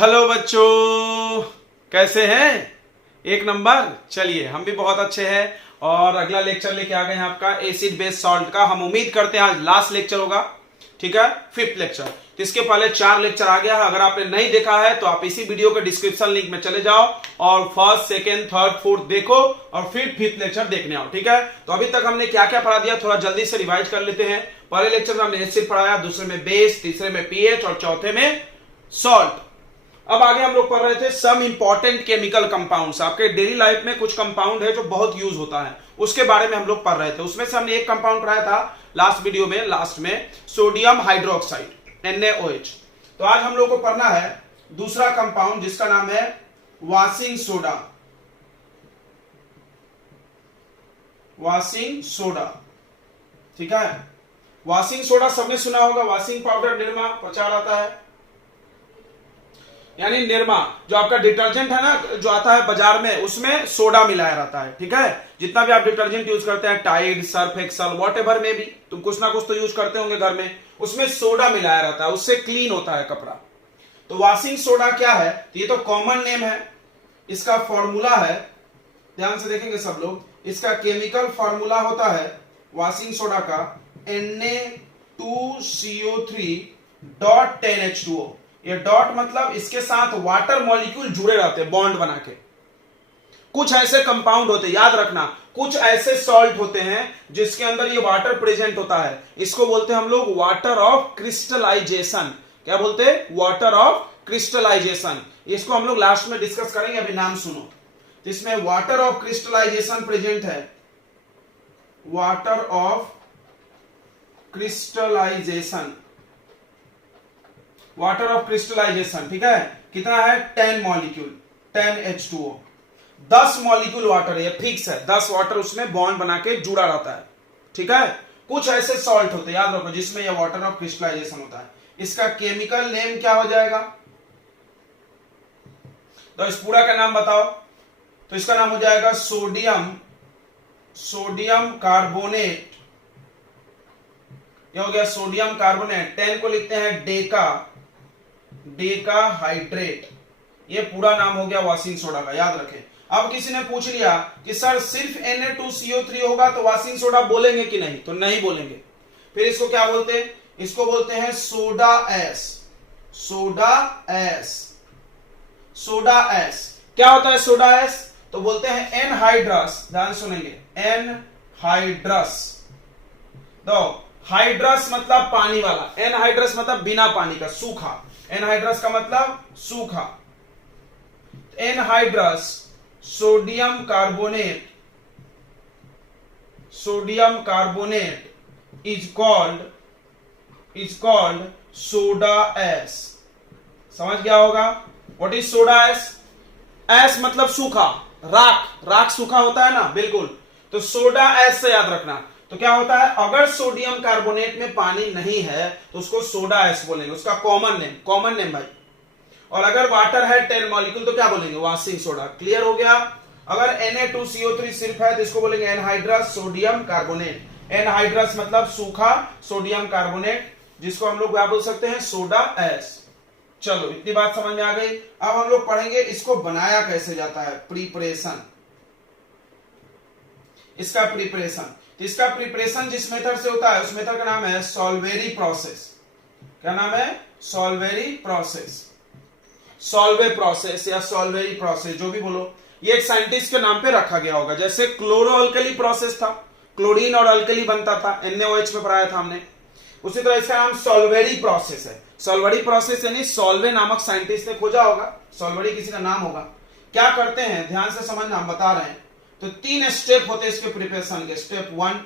Hello बच्चों, कैसे हैं? एक नंबर। चलिए, हम भी बहुत अच्छे हैं और अगला लेक्चर लेके आ गए हैं आपका एसिड बेस सॉल्ट का। हम उम्मीद करते हैं आज लास्ट लेक्चर होगा, ठीक है, 5th लेक्चर। तो इसके पहले 4 लेक्चर आ गया है। अगर आपने नहीं देखा है तो आप इसी वीडियो के डिस्क्रिप्शन लिंक में चले जाओ और 1st, 2nd, 3rd, 4th देखो और फिर 5th लेक्चर देखने आओ, ठीक है। तो अभी तक हमने क्या क्या पढ़ा दिया, थोड़ा जल्दी से रिवाइज कर लेते हैं। पहले लेक्चर में हमने एसिड पढ़ाया, दूसरे में बेस, तीसरे में पीएच और चौथे में सॉल्ट। अब आगे हम लोग पढ़ रहे थे सम इंपॉर्टेंट केमिकल कंपाउंड्स। आपके डेली लाइफ में कुछ कंपाउंड है जो बहुत यूज होता है, उसके बारे में हम लोग पढ़ रहे थे। उसमें से हमने एक कंपाउंड पढ़ाया था लास्ट वीडियो में, लास्ट में, सोडियम हाइड्रोक्साइड, NaOH। तो आज हम लोग को पढ़ना है दूसरा कंपाउंड जिसका नाम है वाशिंग सोडा। वाशिंग सोडा, ठीक है। वाशिंग सोडा सबने सुना होगा। वाशिंग पाउडर, निरमा, प्रचार आता है, यानी निरमा जो आपका डिटर्जेंट है ना, जो आता है बाजार में, उसमें सोडा मिलाया रहता है, ठीक है। जितना भी आप डिटर्जेंट यूज करते हैं, टाइड, सर्फ एक्सल, वॉटेवर में भी तुम कुछ ना कुछ तो यूज करते होंगे घर में, उसमें सोडा मिलाया रहता है, उससे क्लीन होता है कपड़ा। तो वाशिंग सोडा क्या है? तो ये तो कॉमन नेम है। इसका फॉर्मूला है, ध्यान से देखेंगे सब लोग, इसका केमिकल फॉर्मूला होता है वाशिंग सोडा का Na2CO3.10H2O। ये डॉट मतलब इसके साथ वाटर मॉलिक्यूल जुड़े रहते हैं बॉन्ड बना के। कुछ ऐसे कंपाउंड होते हैं, याद रखना, कुछ ऐसे सॉल्ट होते हैं जिसके अंदर ये वाटर प्रेजेंट होता है। इसको बोलते हैं हम लोग वाटर ऑफ क्रिस्टलाइजेशन। क्या बोलते हैं? Water of crystallisation. इसको हम लोग लास्ट में डिस्कस करेंगे, अभी नाम सुनो। तो इसमें वाटर ऑफ क्रिस्टलाइजेशन प्रेजेंट है, water of crystallisation, water of crystallisation, ठीक है। कितना है? 10 मॉलिक्यूल, 10H2O। 10 मॉलिक्यूल वाटर है, फिक्स है, 10 वाटर उसमें बॉन्ड बना के जुड़ा रहता है, ठीक है। कुछ ऐसे सॉल्ट होते हैं, याद रखो, जिसमें यह वाटर ऑफ क्रिस्टलाइजेशन होता है। इसका केमिकल नेम क्या हो जाएगा? तो इस पूरा का नाम बताओ। तो इसका नाम हो जाएगा सोडियम कार्बोनेट। यह हो गया सोडियम कार्बोनेट। 10 को लिखते हैं डेका हाइड्रेट। ये पूरा नाम हो गया वाशिंग सोडा का, याद रखें। अब किसी ने पूछ लिया कि सर सिर्फ Na2CO3 होगा तो वाशिंग सोडा बोलेंगे कि नहीं? तो नहीं बोलेंगे। फिर इसको क्या बोलते हैं? इसको बोलते हैं soda S. Soda S, soda S. क्या होता है सोडा एस? तो बोलते हैं एनहाइड्रस। ध्यान सुनेंगे, एनहाइड्रस। तो हाइड्रस मतलब पानी वाला, एनहाइड्रस मतलब बिना पानी का, सूखा। एनहाइड्रस का मतलब सूखा। Anhydrous sodium carbonate, sodium carbonate is called soda S. समझ गया होगा? What is soda S? S मतलब सूखा, राख सूखा होता है ना, बिल्कुल। तो सोडा एस से याद रखना। तो क्या होता है, अगर सोडियम कार्बोनेट में पानी नहीं है तो उसको सोडा एस बोलेंगे, उसका कॉमन नेम भाई। और अगर वाटर है 10 मॉलिक्यूल तो क्या बोलेंगे? Washing soda. क्लियर हो गया? अगर Na2CO3 सिर्फ है तो इसको बोलेंगे एनहाइड्रस सोडियम कार्बोनेट। एनहाइड्रस मतलब सूखा सोडियम कार्बोनेट, जिसको हम लोग क्या बोल सकते हैं? Soda S. चलो, इतनी बात समझ में आ गई। अब हम लोग पढ़ेंगे इसको बनाया कैसे जाता है, प्रिपरेशन। इसका प्रिपरेशन, इसका प्रिपरेशन जिस मेथड से होता है उस मेथड का नाम है सॉल्वेरी प्रोसेस। क्या नाम है? सॉल्वेरी प्रोसेस, सॉल्वे प्रोसेस या सॉल्वेरी प्रोसेस, जो भी बोलो। ये एक साइंटिस्ट के नाम पे रखा गया होगा। जैसे क्लोरो अल्कली प्रोसेस था, क्लोरीन और अल्कली बनता था, NaOH में पढ़ाया था हमने। उसी तरह इसका नाम सॉल्वेरी प्रोसेस है। सॉल्वेरी प्रोसेस यानी सॉल्वे नामक साइंटिस्ट ने खोजा होगा, सॉल्वेरी किसी का नाम होगा। क्या करते हैं, ध्यान से समझना, हम बता रहे हैं। तो 3 स्टेप होते हैं इसके प्रिपरेशन के। स्टेप 1,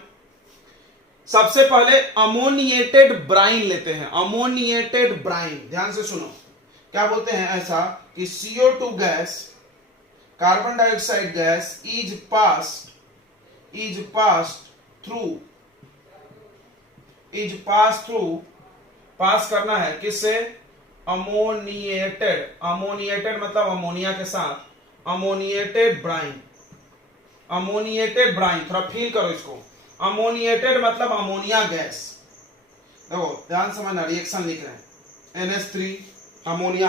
सबसे पहले अमोनिएटेड ब्राइन लेते हैं। अमोनिएटेड ब्राइन, ध्यान से सुनो, क्या बोलते हैं ऐसा कि CO2 gas, carbon dioxide gas is pass करना है किससे? अमोनिएटेड मतलब अमोनिया के साथ, अमोनिएटेड ब्राइन। थोड़ा फील करो इसको। अमोनिएटेड मतलब अमोनिया गैस। देखो ध्यान समझना, रिएक्शन लिख रहे हैं, NH3 अमोनिया,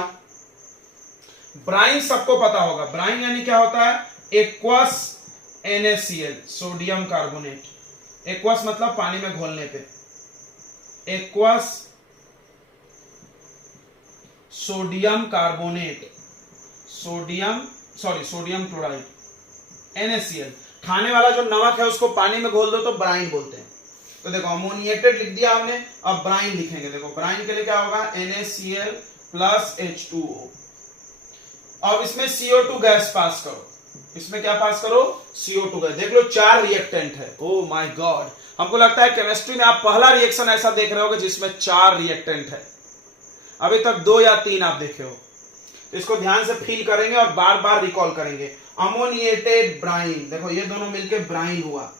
ब्राइन सबको पता होगा, ब्राइन यानी क्या होता है, aqueous NaCl, sodium carbonate. Aqueous मतलब पानी में घोलने पे, aqueous sodium carbonate, sodium chloride, NaCl। खाने वाला जो नमक है उसको पानी में घोल दो तो ब्राइन बोलते हैं। तो देखो अमोनिएटेड लिख दिया हमने, अब ब्राइन लिखेंगे। देखो ब्राइन के लिए क्या होगा, NaCl प्लस H2O। अब इसमें CO2 गैस पास करो, इसमें क्या पास करो, CO2 गैस। देख लो 4 रिएक्टेंट है। ओ माय गॉड, हमको लगता है केमिस्ट्री में आप पहला रिएक्शन ऐसा देख रहे होगे जिसमें 4 रिएक्टेंट है। अभी तक 2 या 3 आप देखे हो। तो इसको ध्यान से फील करेंगे और बार बार रिकॉल करेंगे। अमोनिएटेड ब्राइन, देखो ये दोनों मिलके ब्राइन हुआ,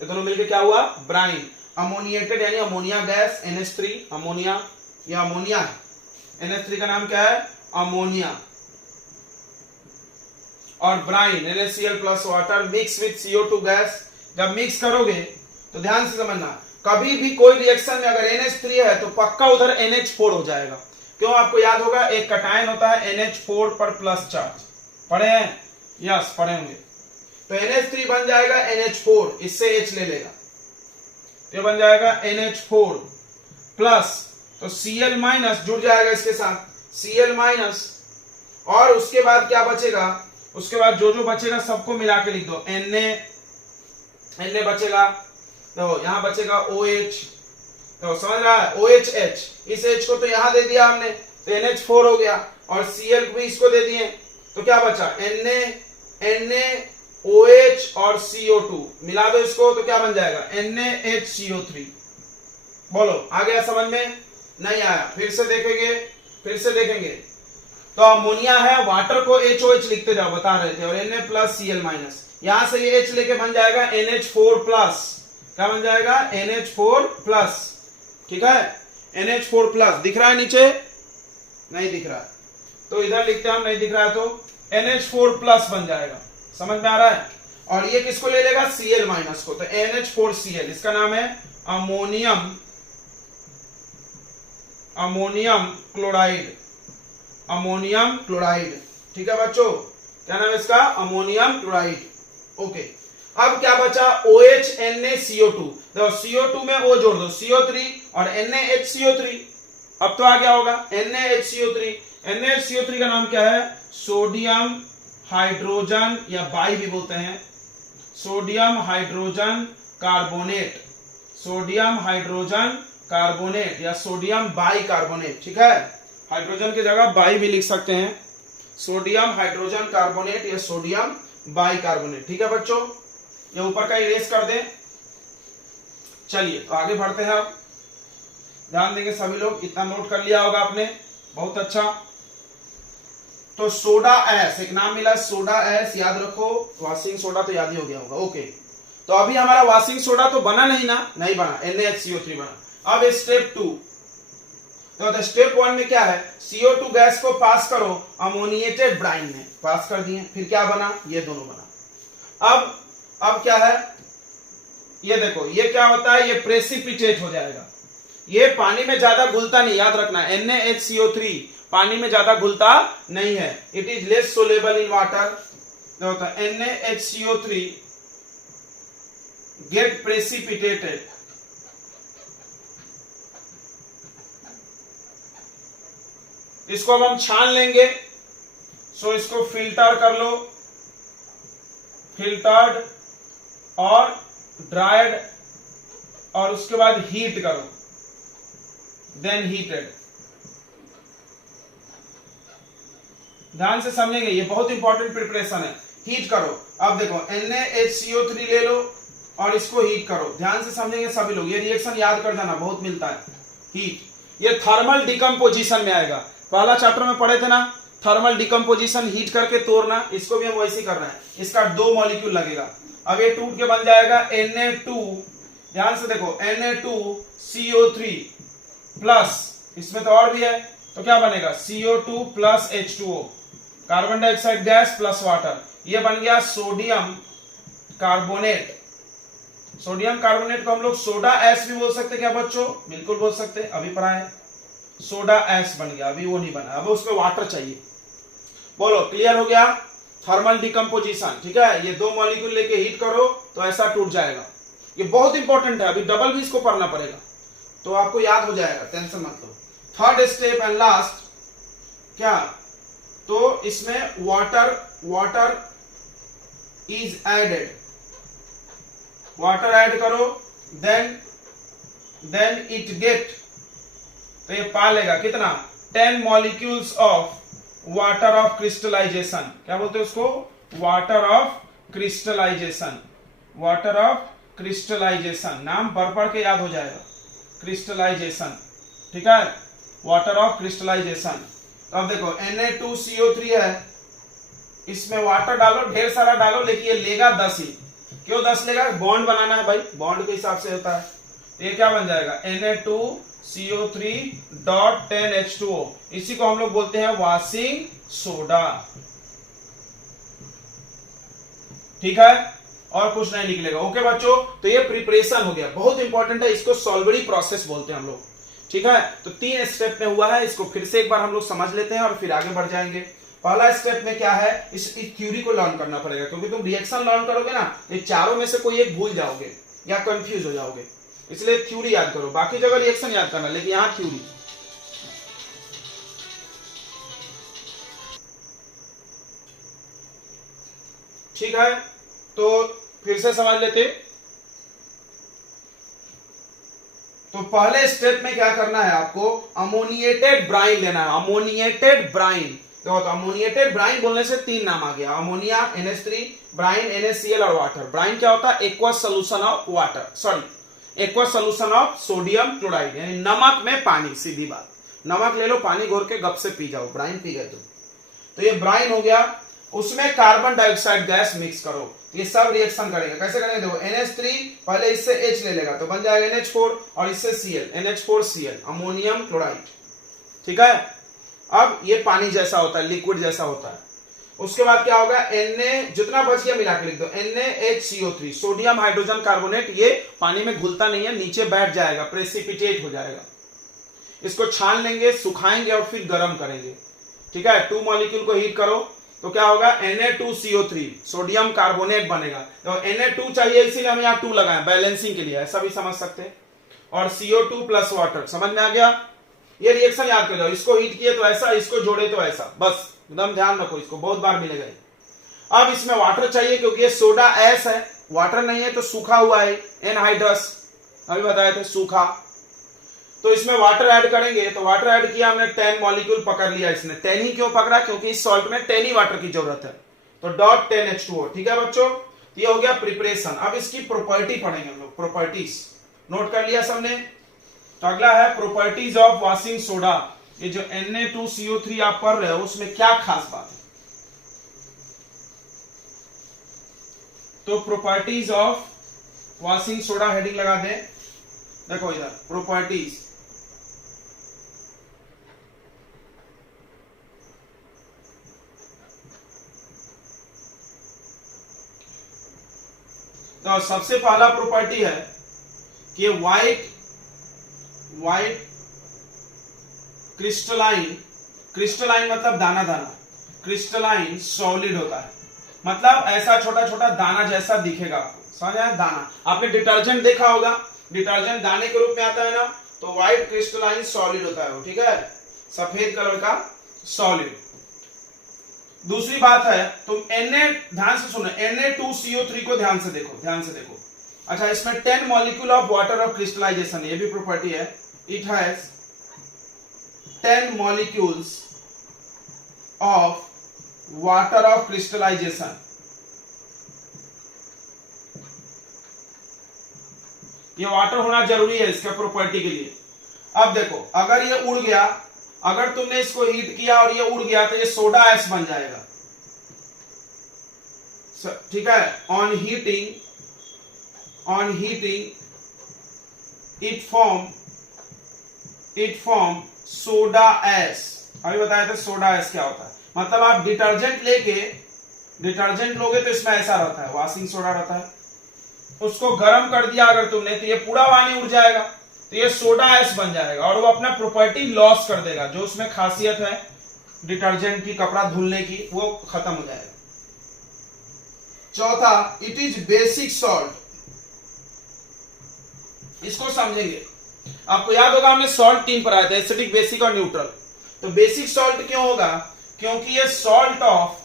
ये दोनों मिलके क्या हुआ, ब्राइन। अमोनिएटेड यानी अमोनिया गैस, NH3, अमोनिया, या अमोनिया है। NH3 का नाम क्या है, अमोनिया। और brine NaCl plus water mix with CO2 gas. जब मिक्स करोगे तो ध्यान से समझना, कभी भी कोई रिएक्शन में अगर NH3 है तो पक्का उधर NH4 हो जाएगा। क्यों, आपको याद होगा एक कटायन होता है NH4 पर प्लस चार्ज, पढ़े हैं, यस पढ़े होंगे। तो NH3 बन जाएगा NH4, इससे H ले लेगा, ये बन जाएगा NH4 प्लस, तो Cl माइनस जुड़ जाएगा इसके साथ, Cl माइनस। और उसके बाद क्या बचेगा, उसके बाद जो जो बचेगा सबको मिला के लिख दो, Na बचेगा, देखो यहां बचेगा OH, तो समझ रहा है, OHH, इस H को तो यहां दे दिया हमने तो NH4 हो गया, और Cl भी इसको दे दिए तो क्या बचा, NaOH और CO2 मिला दो इसको तो क्या बन जाएगा, NaHCO3। बोलो आ गया समझ में, नहीं आया, फिर से देखेंगे। तो अमोनिया है, वाटर को HOH लिखते जाओ, बता रहे थे, और Na प्लस Cl माइनस, यहां से ये H लेके बन जाएगा NH4 प्लस, क्या बन जाएगा, NH4 प्लस, ठीक है, NH4 प्लस। दिख रहा है नीचे, नहीं दिख रहा है तो इधर लिखते हैं हम, नहीं दिख रहा है तो NH4 प्लस बन जाएगा, समझ में आ रहा है। और ये किसको ले लेगा, Cl माइनस को, तो NH4Cl, इसका नाम है अमोनियम क्लोराइड, ठीक है बच्चों, क्या नाम है इसका, अमोनियम क्लोराइड। ओके, अब क्या बचा, OH NaCO2, देखो CO2 में O जोड़ दो, CO3 और NaHCO3, अब तो आ गया होगा NaHCO3। NaHCO3 का नाम क्या है, सोडियम हाइड्रोजन, या बाई भी बोलते हैं, सोडियम हाइड्रोजन कार्बोनेट, या सोडियम बाई कार्बोनेट, ठीक है, हाइड्रोजन की जगह बाई भी लिख सकते हैं, सोडियम हाइड्रोजन कार्बोनेट या सोडियम बाई कार्बोनेट, ठीक है बच्चों। ये ऊपर का इरेज कर दें। चलिए तो आगे बढ़ते हैं, अब ध्यान देंगे सभी लोग, इतना नोट कर लिया होगा आपने, बहुत अच्छा। तो सोडा एस, एक नाम मिला सोडा एस, याद रखो, वॉशिंग सोडा तो याद ही हो गया होगा। ओके, तो अभी हमारा वॉशिंग सोडा तो बना नहीं ना, नहीं बना, NaHCO3 बना। अब स्टेप 2, तो स्टेप 1 में क्या है, CO2 गैस को पास करो अमोनिएटेड ब्राइन में, पास कर दिए, फिर क्या बना, ये दोनों बना। अब क्या है, ये देखो, ये क्या होता है, ये प्रेसिपिटेट हो जाएगा, ये पानी में ज्यादा घुलता नहीं, याद रखना, NaHCO3 पानी में ज्यादा घुलता नहीं है, it is less soluble in water. NaHCO3 get precipitated, इसको अब हम छान लेंगे, सो इसको फिल्टर कर लो, फिल्टर्ड और ड्राइड, और उसके बाद हीट करो, देन हीटेड। ध्यान से समझेंगे, ये बहुत इंपॉर्टेंट प्रिपरेशन है, हीट करो। अब देखो NaHCO3 ले लो और इसको हीट करो, ध्यान से समझेंगे सभी लोग, ये रिएक्शन याद कर जाना, बहुत मिलता है, हीट, ये थर्मल डिकम्पोजिशन में आएगा, पहला चैप्टर में पढ़े थे ना, थर्मल डिकम्पोजिशन, हीट करके तोड़ना, इसको भी हम वैसे ही कर रहे हैं, इसका 2 मॉलिक्यूल लगेगा, अब ये टूट के बन जाएगा Na2, ध्यान से देखो, Na2CO3 प्लस, इसमें तो और भी है, तो क्या बनेगा, CO2 plus H2O, carbon dioxide gas plus water, ये बन गया सोडियम कार्बोनेट। सोडियम कार्बोनेट को हम लोग सोडा एस भी बोल सकते, क्या बच्चों, बिल्कुल बोल सकते, अभी पढ़ा है, सोडा एस बन गया, अभी वो नहीं बना, अब उसमें वाटर चाहिए, बोलो क्लियर हो गया? थर्मल डिकम्पोजिशन, ठीक है, ये दो मॉलिक्यूल लेके हीट करो तो ऐसा टूट जाएगा। ये बहुत इंपॉर्टेंट है, अभी डबल भी इसको पढ़ना पड़ेगा तो आपको याद हो जाएगा, टेंशन मत लो। थर्ड स्टेप एंड लास्ट क्या, तो इसमें water is added, water add करो, देन इट गेट, तो ये पा लेगा कितना, 10 molecules of water of crystallisation. क्या बोलते हैं उसको? Water of crystallisation, water of crystallisation, नाम पढ़ के याद हो जाएगा, क्रिस्टलाइजेशन, ठीक है, वाटर ऑफ क्रिस्टलाइजेशन। तो अब देखो Na2CO3 है, इसमें वाटर डालो, ढेर सारा डालो, लेकिन ये लेगा 10 ही। क्यों 10 लेगा? बॉन्ड बनाना है भाई, बॉन्ड के हिसाब से होता है। ये क्या बन जाएगा, Na2CO3.10H2O, इसी को हम लोग बोलते हैं वॉशिंग सोडा, ठीक है, और कुछ नहीं निकलेगा। ओके बच्चों, तो ये प्रिपरेशन हो गया, बहुत इंपॉर्टेंट है, इसको सॉल्वरी प्रोसेस बोलते हैं हम लोग, ठीक है। तो 3 स्टेप में हुआ है, इसको फिर से एक बार हम लोग समझ लेते हैं और फिर आगे बढ़ जाएंगे। पहला स्टेप में क्या है, इस थ्योरी को लर्न करना पड़ेगा, क्योंकि तुम रिएक्शन लर्न करोगे ना, ये चारों में से कोई एक भूल जाओगे या कंफ्यूज हो जाओगे, इसलिए थ्योरी याद करो, बाकी जगह रिएक्शन याद करना, लेकिन यहां थ्योरी। ठीक है, तो फिर से समझ लेते। तो पहले स्टेप में क्या करना है आपको, अमोनिएटेड ब्राइन लेना है, अमोनिएटेड ब्राइन। देखो तो अमोनिएटेड ब्राइन बोलने से 3 नाम आ गया, अमोनिया, NH3, ब्राइन, NaCl और वाटर। ब्राइन क्या होता है? Aqueous solution of water, sorry aqueous solution of sodium chloride, यानी नमक में पानी, सीधी बात, नमक ले लो, पानी घोर के गप से पी जाओ, ब्राइन पी गए तुम। तो ये ब्राइन हो गया, उसमें कार्बन डाइऑक्साइड गैस मिक्स करो, ये सब रिएक्शन करेंगे। कैसे करेंगे? देखो NH3 पहले इससे H ले लेगा तो बन जाएगा NH4, और इससे Cl, NH4Cl, अमोनियम क्लोराइड, ठीक है। अब ये पानी जैसा होता है, लिक्विड जैसा होता है। उसके बाद क्या होगा, Na जितना बच गया मिला के लिख दो, NaHCO3, सोडियम हाइड्रोजन कार्बोनेट, ये पानी में घुलता नहीं है, नीचे बैठ जाएगा, प्रेसिपिटेट हो जाएगा। इसको छान लेंगे, सुखाएंगे और फिर गर्म करेंगे, ठीक है। 2 मॉलिक्यूल को हीट करो तो क्या होगा, Na2CO3, सोडियम कार्बोनेट बनेगा। तो Na2 चाहिए इसीलिए हम यहाँ 2 लगाए, बैलेंसिंग के लिए, ऐसा भी समझ सकते हैं। और CO2 प्लस वाटर, समझ में आ गया? ये रिएक्शन याद कर जाओ, इसको हीट किए तो ऐसा, इसको जोड़े तो ऐसा, बस एकदम ध्यान रखो, इसको बहुत बार मिलेगा। अब इसमें वाटर चाहिए, क्योंकि ये सोडा एस है, वाटर नहीं है तो सूखा हुआ है, एनहाइड्रस, अभी बताए थे सूखा। तो इसमें वाटर ऐड करेंगे, तो वाटर ऐड किया हमने, 10 मॉलिक्यूल पकड़ लिया इसने। 10 ही क्यों पकड़ा? क्योंकि इस सॉल्ट में 10 ही वाटर की जरूरत है, तो .10H2O, ठीक है बच्चों। ये हो गया प्रिपरेशन। अब इसकी प्रॉपर्टी पढ़ेंगे हम लोग, प्रॉपर्टीज नोट कर लिया सबने। तो अगला है प्रॉपर्टीज ऑफ वॉशिंग सोडा। ये जो Na2CO3 आप पढ़ रहे हो, उसमें क्या खास बात है? तो properties of washing soda heading लगा दें, देखो इधर प्रॉपर्टीज। तो सबसे पहला प्रॉपर्टी है कि व्हाइट क्रिस्टलाइन मतलब दाना दाना, क्रिस्टलाइन सॉलिड होता है, मतलब ऐसा छोटा छोटा दाना जैसा दिखेगा आपको, समझ आया? दाना, आपने डिटर्जेंट देखा होगा, डिटर्जेंट दाने के रूप में आता है ना, तो व्हाइट क्रिस्टलाइन सॉलिड होता है वो, ठीक है, सफेद कलर का सॉलिड। दूसरी बात है, तुम ध्यान से सुनो, Na2CO3 को ध्यान से देखो। अच्छा, इसमें 10 molecule of water of crystallisation, ये भी प्रॉपर्टी है, it has 10 molecules of water of crystallisation. ये वाटर होना जरूरी है इसका प्रॉपर्टी के लिए। अब देखो, अगर ये उड़ गया, अगर तुमने इसको हीट किया और ये उड़ गया तो ये सोडा एस बन जाएगा, ठीक है। On heating it form soda S. अभी बताया था सोडा एस क्या होता है, मतलब आप डिटर्जेंट लोगे तो इसमें ऐसा रहता है, वॉशिंग सोडा रहता है, उसको गर्म कर दिया अगर तुमने तो ये पूरा पानी उड़ जाएगा, तो ये सोडा एस बन जाएगा और वो अपना प्रॉपर्टी लॉस कर देगा, जो उसमें खासियत है डिटर्जेंट की, कपड़ा धुलने की, वो खत्म हो जाएगा। चौथा, इट इज बेसिक सॉल्ट। इसको समझेंगे। आपको याद होगा हमने सॉल्ट 3 पर आए थे, एसिडिक, बेसिक और न्यूट्रल। तो बेसिक सॉल्ट क्यों होगा? क्योंकि ये सॉल्ट ऑफ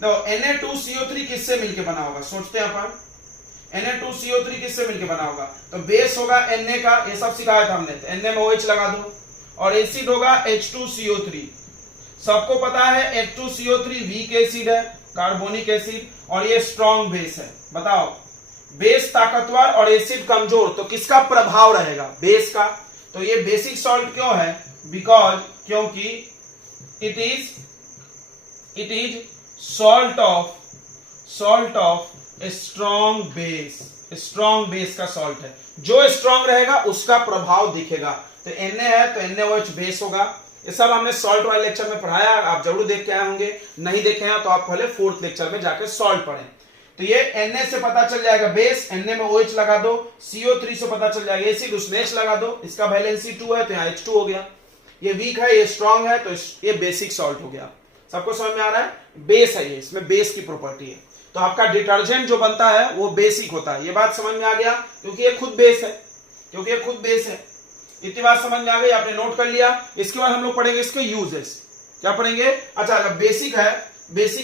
Na2CO3 किससे मिलके बना होगा? सोचते हैं अपन, Na2CO3 किससे मिलके बना होगा? तो बेस होगा Na का, ये सब सिखाया था हमने, तो Na में OH लगा दो, और एसिड होगा H2CO3। सबको पता है H2CO3 वीक एसिड है, कार्बोनिक एसिड, और ये स्ट्रॉन्ग बेस है। बताओ, बेस ताकतवर और एसिड कमजोर, तो किसका प्रभाव रहेगा? बेस का। तो ये बेसिक सॉल्ट क्यों है? बिकॉज, क्योंकि it is salt of a strong base. Strong base का सॉल्ट है, जो स्ट्रॉन्ग रहेगा उसका प्रभाव दिखेगा। तो Na है तो NaOH बेस होगा। ये सब हमने सॉल्ट वाले लेक्चर में पढ़ाया, आप जरूर देख के आए होंगे। नहीं देखे हैं तो आप पहले 4th लेक्चर में जाके सॉल्ट पढ़ें। तो ये Na से पता चल जाएगा बेस, Na में OH लगा दो, CO3 से पता चल जाएगा एसिड, उसमें H लगा दो, इसका वैलेंसी 2 है तो यहाँ H2 हो गया। ये वीक है, ये स्ट्रॉन्ग है, तो ये बेसिक सॉल्ट हो गया। सबको समझ में आ रहा है? बेस है ये, इसमें बेस की प्रॉपर्टी है। तो आपका डिटर्जेंट जो बनता है वो बेसिक होता है। ये बात समझ में आ गया? क्योंकि ये खुद बेस है, इतनी बात समझ में आ गई, आपने नोट कर लिया। इसके बाद हम लोग पढ़ेंगे इसके यूजेस। क्या पढ़ेंगे? अच्छा, अगर बेसिक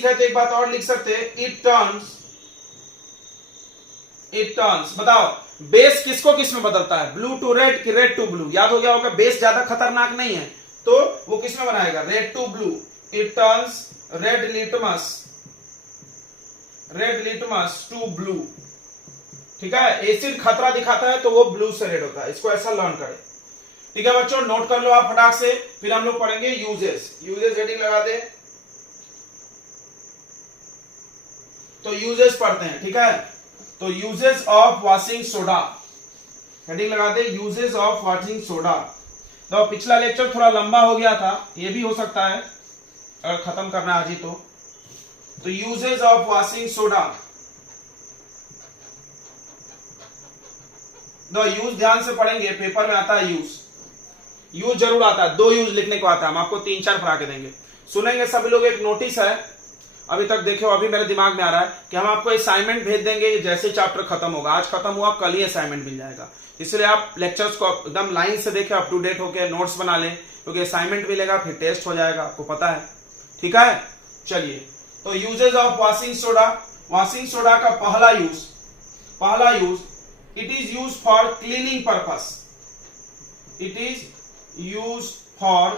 है तो एक बात और लिख सकते हैं, इट टर्न्स। बताओ, बेस किसको किस में बदलता है? ब्लू टू रेड कि रेड टू ब्लू? याद हो गया होगा, बेस ज्यादा खतरनाक नहीं है, तो वो किस में बनाएगा? Red to blue. It turns red litmus to blue. ठीक है, एसिड खतरा दिखाता है तो वो ब्लू से रेड होता है। इसको ऐसा लर्न करें। ठीक है बच्चों, नोट कर लो आप फटाक से। फिर हम लोग पढ़ेंगे यूजेस हेडिंग लगा दे। तो यूजेस पढ़ते हैं, ठीक है। तो uses of washing soda, heading लगा दे, यूजेस ऑफ वॉशिंग सोडा। तो पिछला लेक्चर थोड़ा लंबा हो गया था, ये भी हो सकता है अगर खत्म करना आज ही तो यूजेस ऑफ वॉशिंग सोडा। दो यूज ध्यान से पढ़ेंगे, पेपर में आता है यूज जरूर आता है, 2 यूज लिखने को आता है, हम आपको 3-4 पढ़ा के देंगे। सुनेंगे सभी लोग। एक नोटिस है, अभी तक देखो, अभी मेरे दिमाग में आ रहा है कि हम आपको असाइनमेंट भेज देंगे जैसे चैप्टर खत्म होगा। आज खत्म हुआ, कल ही असाइनमेंट मिल जाएगा। इसलिए आप लेक्चर्स को एकदम लाइन से देखें, अप टू डेट होकर नोट्स बना लें, क्योंकि असाइनमेंट मिलेगा फिर टेस्ट हो जाएगा, आपको पता है। ठीक है, चलिए। तो यूजेस ऑफ वॉशिंग सोडा का पहला use, it is use for cleaning purpose. It is use for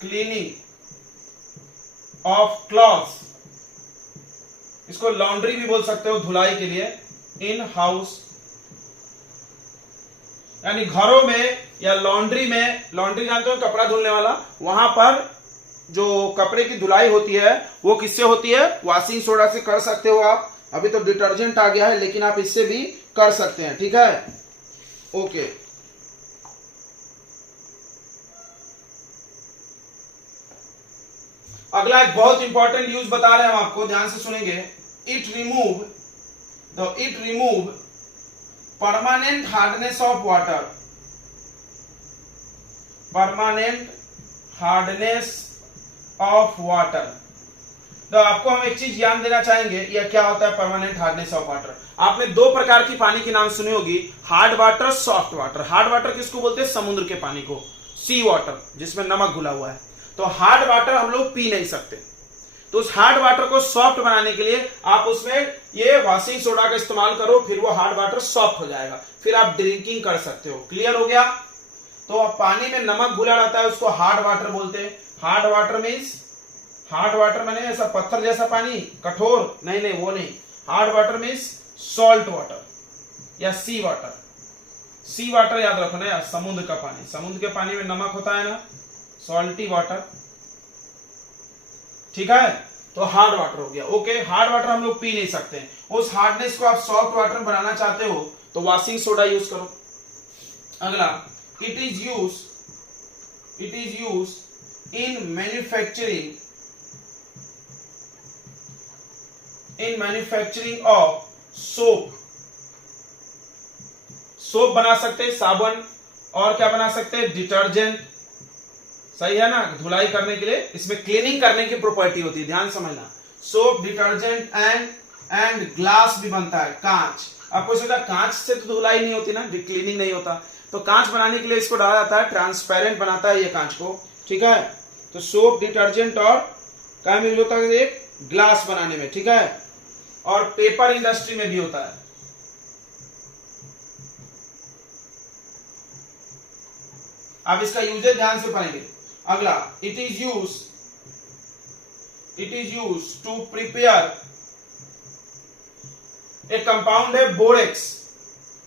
cleaning of clothes. इसको लॉन्ड्री भी बोल सकते हो, धुलाई के लिए। इन हाउस, यानी घरों में या लॉन्ड्री में, लॉन्ड्री जानते हो कपड़ा धुलने वाला, वहां पर जो कपड़े की धुलाई होती है वो किससे होती है? वॉशिंग सोडा से कर सकते हो आप। अभी तो डिटर्जेंट आ गया है, लेकिन आप इससे भी कर सकते हैं। ठीक है, ओके। अगला एक बहुत इंपॉर्टेंट यूज बता रहे हैं हम आपको, ध्यान से सुनेंगे। It remove permanent hardness of water. तो आपको हम एक चीज ज्ञान देना चाहेंगे, यह क्या होता है परमानेंट हार्डनेस ऑफ वाटर। आपने 2 प्रकार की पानी के नाम सुनी होगी, hard water, soft water. Hard water किसको बोलते हैं? समुद्र के पानी को, सी वाटर, जिसमें नमक घुला हुआ है। तो हार्ड वाटर हम लोग पी नहीं सकते, तो उस हार्ड वाटर को सॉफ्ट बनाने के लिए आप उसमें ये वॉशिंग सोडा का इस्तेमाल करो, फिर वो हार्ड वाटर सॉफ्ट हो जाएगा, फिर आप ड्रिंकिंग कर सकते हो। क्लियर हो गया? तो पानी में नमक घुला रहता है, उसको हार्ड वाटर बोलते हैं। हार्ड वाटर मैंने ऐसा पत्थर जैसा पानी, कठोर नहीं, वो नहीं। Hard water means salt water या सी वाटर याद रखो ना यार, समुद्र का पानी। समुद्र के पानी में नमक होता है ना, सॉल्टी वाटर। ठीक है, तो हार्ड वाटर हो गया। ओके, हार्ड वाटर हम लोग पी नहीं सकते। उस हार्डनेस को आप सॉफ्ट वाटर बनाना चाहते हो तो वॉशिंग सोडा यूज करो। अगला, it is use in manufacturing of soap बना सकते हैं, साबुन। और क्या बना सकते हैं? डिटर्जेंट, सही है ना, धुलाई करने के लिए, इसमें क्लीनिंग करने की प्रॉपर्टी होती है, ध्यान समझना। सोप, डिटर्जेंट एंड ग्लास भी बनता है, कांच। आपको सोचा कांच से तो धुलाई नहीं होती ना, क्लीनिंग नहीं होता, तो कांच बनाने के लिए इसको डाला जाता है, ट्रांसपेरेंट बनाता है ये कांच को, ठीक है। तो सोप, डिटर्जेंट और क्या में होता है, एक ग्लास बनाने में, ठीक है, और पेपर इंडस्ट्री में भी होता है। आप इसका यूजेज ध्यान से पढ़ेंगे। अगला, it is use to prepare, एक कंपाउंड है बोरेक्स,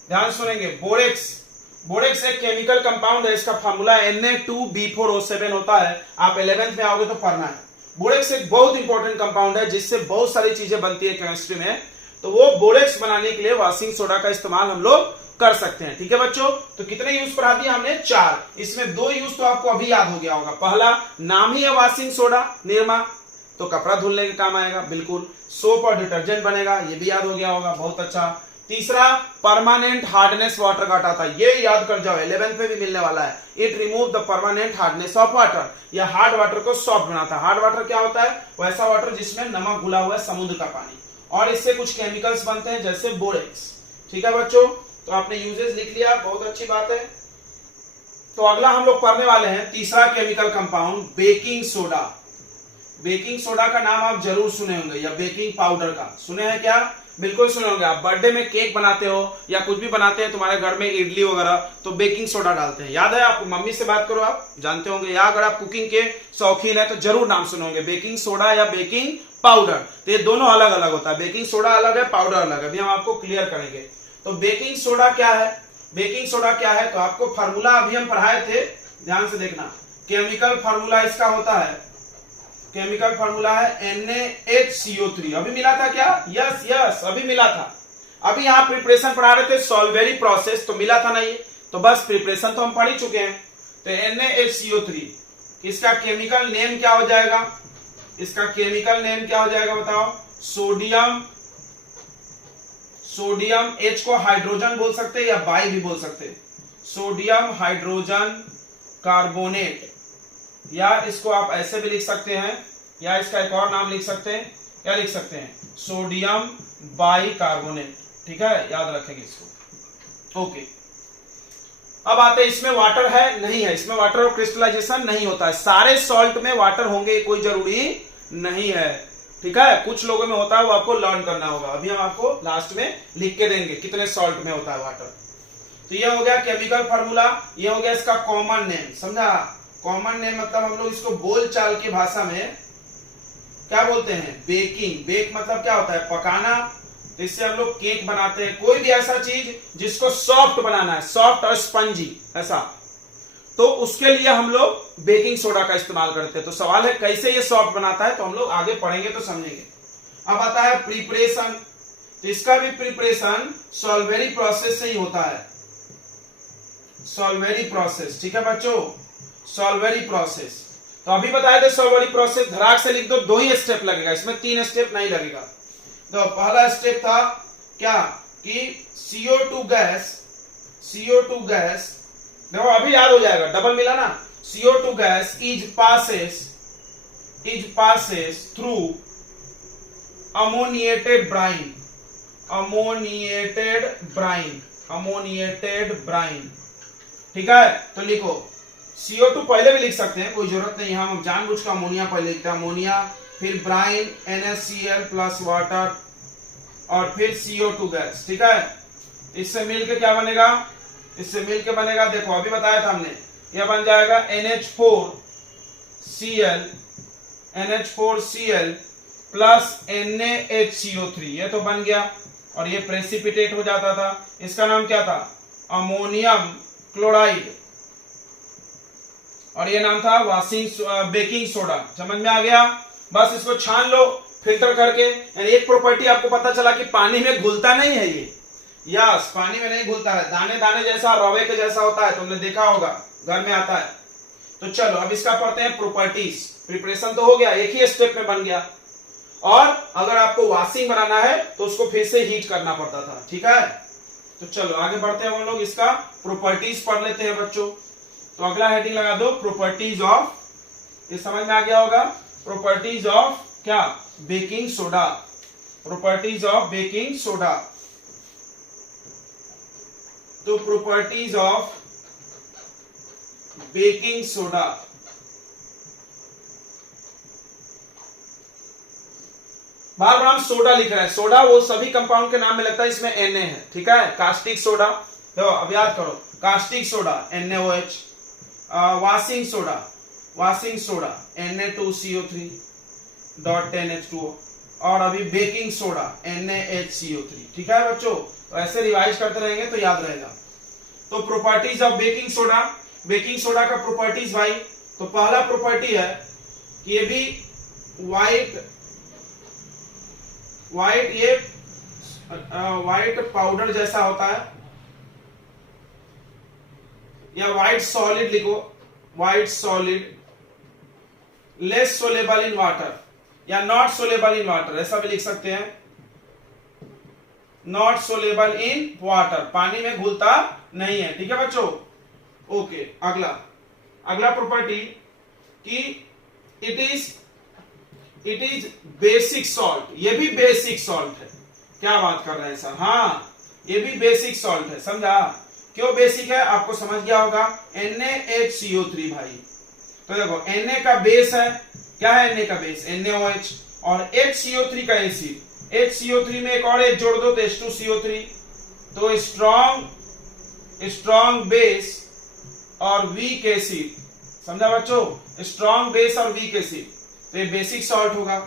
ध्यान सुनेंगे, बोरेक्स एक केमिकल कंपाउंड है, इसका फार्मूला Na2B4O7 होता है, आप 11th में आओगे तो पढ़ना है। बोरेक्स एक बहुत इंपॉर्टेंट कंपाउंड है जिससे बहुत सारी चीजें बनती है केमिस्ट्री में, तो वो बोरेक्स बनाने के लिए वॉशिंग सोडा का इस्तेमाल हम लोग कर सकते हैं, ठीक है बच्चों। तो कितने यूज पढ़ा दिया हमने, 4, इसमें 2 यूज तो आपको अभी याद हो गया होगा। पहला नाम ही है वॉशिंग सोडा, निरमा, तो कपड़ा धुलने के काम आएगा, बिल्कुल। सोप और डिटर्जेंट बनेगा, ये भी याद हो गया होगा, बहुत अच्छा। तीसरा, परमानेंट हार्डनेस वाटर का हटाता है, ये याद कर जाओ, 11th में भी मिलने वाला है। It remove the permanent hardness of water, यह हार्ड वाटर को सॉफ्ट बनाता है। हार्ड वाटर क्या होता है, वैसा वाटर जिसमें नमक घुला हुआ है, समुद्र का पानी, और इससे कुछ केमिकल्स बनते हैं जैसे बोरेक्स, ठीक है बच्चों। तो आपने यूजेस लिख लिया, बहुत अच्छी बात है। तो अगला हम लोग पढ़ने वाले हैं तीसरा chemical compound, baking soda. Baking soda का नाम आप जरूर सुने होंगे, या बेकिंग पाउडर का सुने हैं क्या, बिल्कुल सुने होंगे। आप बर्थडे में केक बनाते हो या कुछ भी बनाते हैं तुम्हारे घर में, इडली वगैरह, तो बेकिंग सोडा डालते हैं, याद है आपको, मम्मी से बात करो आप जानते होंगे, या अगर आप कुकिंग के शौकीन है तो जरूर नाम सुने होंगे, बेकिंग सोडा या बेकिंग पाउडर। तो ये दोनों अलग अलग होता है, बेकिंग सोडा अलग है, पाउडर अलग है, अभी हम आपको क्लियर करेंगे। तो बेकिंग सोडा क्या है, बेकिंग सोडा क्या है, तो आपको फार्मूला अभी हम पढ़ाए थे, ध्यान से देखना। केमिकल फार्मूला इसका होता है, केमिकल फार्मूला है NaHCO3, अभी मिला था क्या, यस अभी मिला था। अभी यहाँ प्रिपरेशन पढ़ा रहे थे, सॉल्वेरी प्रोसेस, तो मिला था ना ये, तो बस प्रिपरेशन तो हम पढ़ ही चुके हैं। तो NaHCO3, इसका केमिकल नेम क्या हो जाएगा, इसका केमिकल नेम क्या हो जाएगा बताओ, सोडियम H को हाइड्रोजन बोल सकते हैं या बाई भी बोल सकते हैं, सोडियम हाइड्रोजन कार्बोनेट, या इसको आप ऐसे भी लिख सकते हैं, या इसका एक और नाम लिख सकते हैं, क्या लिख सकते हैं, सोडियम बाई कार्बोनेट, ठीक है, याद रखेंगे इसको, ओके। अब आते हैं, इसमें वाटर है नहीं है, इसमें वाटर और क्रिस्टलाइजेशन नहीं होता है, सारे सॉल्ट में वाटर होंगे कोई जरूरी नहीं है, ठीक है, कुछ लोगों में होता है, वो आपको लर्न करना होगा, अभी हम आपको लास्ट में लिख के देंगे कितने सॉल्ट में होता है वाटर। तो ये हो गया केमिकल फार्मूला, ये हो गया इसका कॉमन नेम, समझा, कॉमन नेम मतलब हम लोग इसको बोल चाल की भाषा में क्या बोलते हैं, बेकिंग। बेक मतलब क्या होता है, पकाना, तो इससे हम लोग केक बनाते हैं, कोई भी ऐसा चीज जिसको सॉफ्ट बनाना है, सॉफ्ट और स्पंजी ऐसा, तो उसके लिए हम लोग बेकिंग सोडा का इस्तेमाल करते हैं। तो सवाल है कैसे ये सॉफ्ट बनाता है, तो हम लोग आगे पढ़ेंगे तो समझेंगे। अब आता है प्रिपरेशन, तो इसका भी प्रिपरेशन सॉल्वेरी प्रोसेस से ही होता है, सॉल्वेरी प्रोसेस, ठीक है बच्चों, सॉल्वेरी प्रोसेस। तो अभी बताए थे सॉल्वेरी प्रोसेस, धड़ाक से लिख दो, 2 ही स्टेप लगेगा, इसमें 3 स्टेप नहीं लगेगा। तो पहला स्टेप था क्या, कि CO2 गैस, देखो अभी याद हो जाएगा, डबल मिला ना, CO2 gas is passes through ammoniated brine, ठीक है। तो लिखो CO2 पहले भी लिख सकते हैं, कोई जरूरत नहीं, हम जानबूझ कर अमोनिया पहले लिखते हैं, अमोनिया, फिर ब्राइन NaCl प्लस वाटर, और फिर CO2 गैस, ठीक है। इससे मिलकर क्या बनेगा, इससे मिलकर बनेगा, देखो अभी बताया था हमने, यह बन जाएगा NH4Cl प्लस NaHCO3, ये तो बन गया, और ये प्रेसिपिटेट हो जाता था, इसका नाम क्या था, अमोनियम क्लोराइड, और ये नाम था बेकिंग सोडा, समझ में आ गया। बस इसको छान लो फिल्टर करके, यानी एक प्रॉपर्टी आपको पता चला कि पानी में घुलता नहीं है ये, यस पानी में नहीं घुलता है, दाने दाने जैसा, रवे के जैसा होता है, तुमने देखा होगा घर में आता है। तो चलो अब इसका पढ़ते हैं प्रॉपर्टीज। प्रिपरेशन तो हो गया, एक ही स्टेप में बन गया, और अगर आपको वॉशिंग बनाना है तो उसको फिर से हीट करना पड़ता था, ठीक है। तो चलो आगे बढ़ते हैं हम लोग, इसका प्रॉपर्टीज पढ़ लेते हैं बच्चों। तो अगला हेडिंग लगा दो, प्रॉपर्टीज ऑफ ये समझ में आ गया होगा। प्रॉपर्टीज ऑफ क्या, baking soda, properties of baking soda. तो प्रॉपर्टीज ऑफ बेकिंग सोडा, बार बार हम सोडा लिख रहे हैं। सोडा वो सभी कंपाउंड के नाम में लगता है, इसमें Na है, ठीक है। कास्टिक सोडा, देखो अब याद करो, caustic soda NaOH, washing soda, washing soda Na2CO3 dot 10H2O, और अभी बेकिंग सोडा NaHCO3, ठीक है बच्चों। तो ऐसे रिवाइज करते रहेंगे तो याद रहेगा। तो properties of baking soda, baking soda का प्रॉपर्टीज भाई, तो पहला प्रॉपर्टी है कि ये भी व्हाइट पाउडर जैसा होता है, या व्हाइट सॉलिड लिखो, white solid, less soluble in water, या नॉट सोलेबल इन वाटर, ऐसा भी लिख सकते हैं, नॉट सोलेबल इन वाटर, पानी में घुलता नहीं है, ठीक है बच्चों। ओके, अगला प्रॉपर्टी कि इट इज बेसिक सॉल्ट, ये भी बेसिक सॉल्ट है। क्या बात कर रहे हैं सर, हाँ ये भी बेसिक सॉल्ट है, समझा। क्यों बेसिक है आपको समझ गया होगा, NaHCO3 भाई। तो देखो Na का बेस है, क्या है Na का बेस, NaOH, और HCO3 का एसिड, HCO3 में एक और H जोड़ दो तो H2CO3, तो स्ट्रॉन्ग बेस और वीक एसिड, समझा बच्चों, स्ट्रॉन्ग बेस और वीक एसिड, तो ये बेसिक सॉल्ट होगा।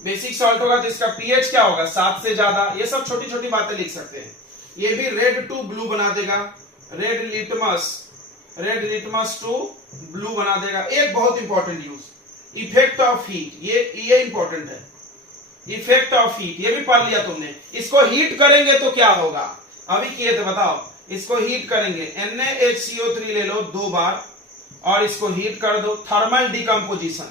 बेसिक सॉल्ट होगा तो इसका पीएच क्या होगा, 7 से ज्यादा। ये सब छोटी छोटी बातें लिख सकते हैं। ये भी रेड टू ब्लू बना देगा, रेड लिटमस टू ब्लू बना देगा। एक बहुत important use, effect of heat, ये इंपॉर्टेंट है। इफेक्ट ऑफ हीट ये भी पढ़ लिया तुमने। इसको हीट करेंगे तो क्या होगा, अभी किए थे बताओ। इसको हीट करेंगे, NaHCO3 ले लो 2 बार और इसको हीट कर दो, थर्मल डिकम्पोजिशन,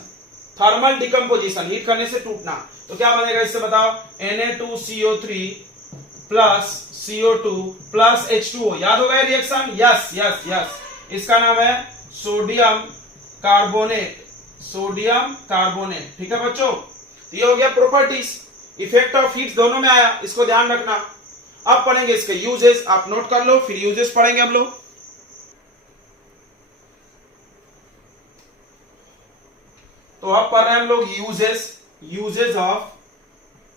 हीट करने से टूटना। तो क्या बनेगा इससे बताओ, Na2CO3 plus CO2 plus H2O, याद होगा ये रिएक्शन, यस यस यस। इसका नाम है सोडियम कार्बोनेट, ठीक है बच्चों। तो ये हो गया प्रॉपर्टीज, इफेक्ट ऑफ हीट दोनों में आया, इसको ध्यान रखना। अब पढ़ेंगे इसके यूजेस, आप नोट कर लो, फिर यूजेस पढ़ेंगे हम लोग। तो अब पढ़ रहे हैं हम लोग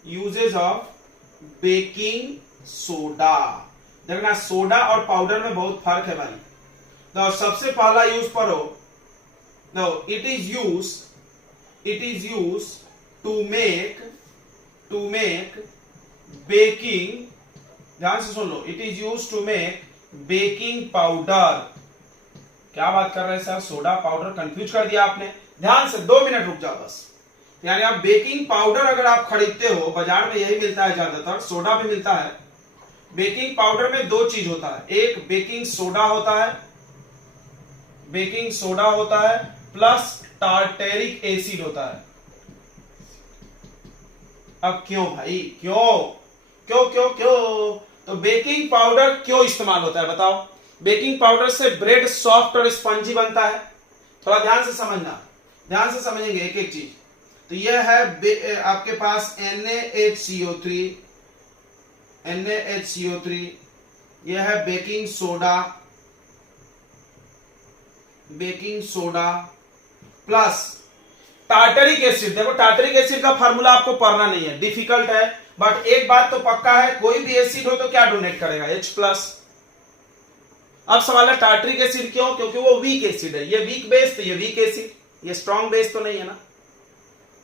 यूजेस ऑफ बेकिंग सोडा। देखना सोडा और पाउडर में बहुत फर्क है भाई। तो सबसे पहला यूज पढ़ो, it is use to make baking, ध्यान से सुन लो, it is use to make baking powder. क्या बात कर रहे हैं सर, सोडा पाउडर कंफ्यूज कर दिया आपने। ध्यान से 2 मिनट रुक जाओ बस। यानी आप बेकिंग पाउडर अगर आप खरीदते हो, बाजार में यही मिलता है ज्यादातर, सोडा भी मिलता है। बेकिंग पाउडर में 2 चीज होता है, एक बेकिंग सोडा होता है, प्लस टार्टेरिक एसिड होता है। अब क्यों भाई, क्यों तो बेकिंग पाउडर क्यों इस्तेमाल होता है बताओ। बेकिंग पाउडर से ब्रेड सॉफ्ट और स्पंजी बनता है। थोड़ा ध्यान से समझना, ध्यान से समझेंगे एक एक चीज। तो यह है आपके पास NaHCO3, यह है baking soda plus tartaric acid. देखो टार्टरिक एसिड का फार्मूला आपको पढ़ना नहीं है, डिफिकल्ट है, बट एक बात तो पक्का है, कोई भी एसिड हो तो क्या डोनेट करेगा, H+। अब सवाल है टार्टरिक एसिड क्यों, क्योंकि वो वीक एसिड है। ये वीक बेस तो ये वीक एसिड, ये स्ट्रॉन्ग बेस तो नहीं है ना।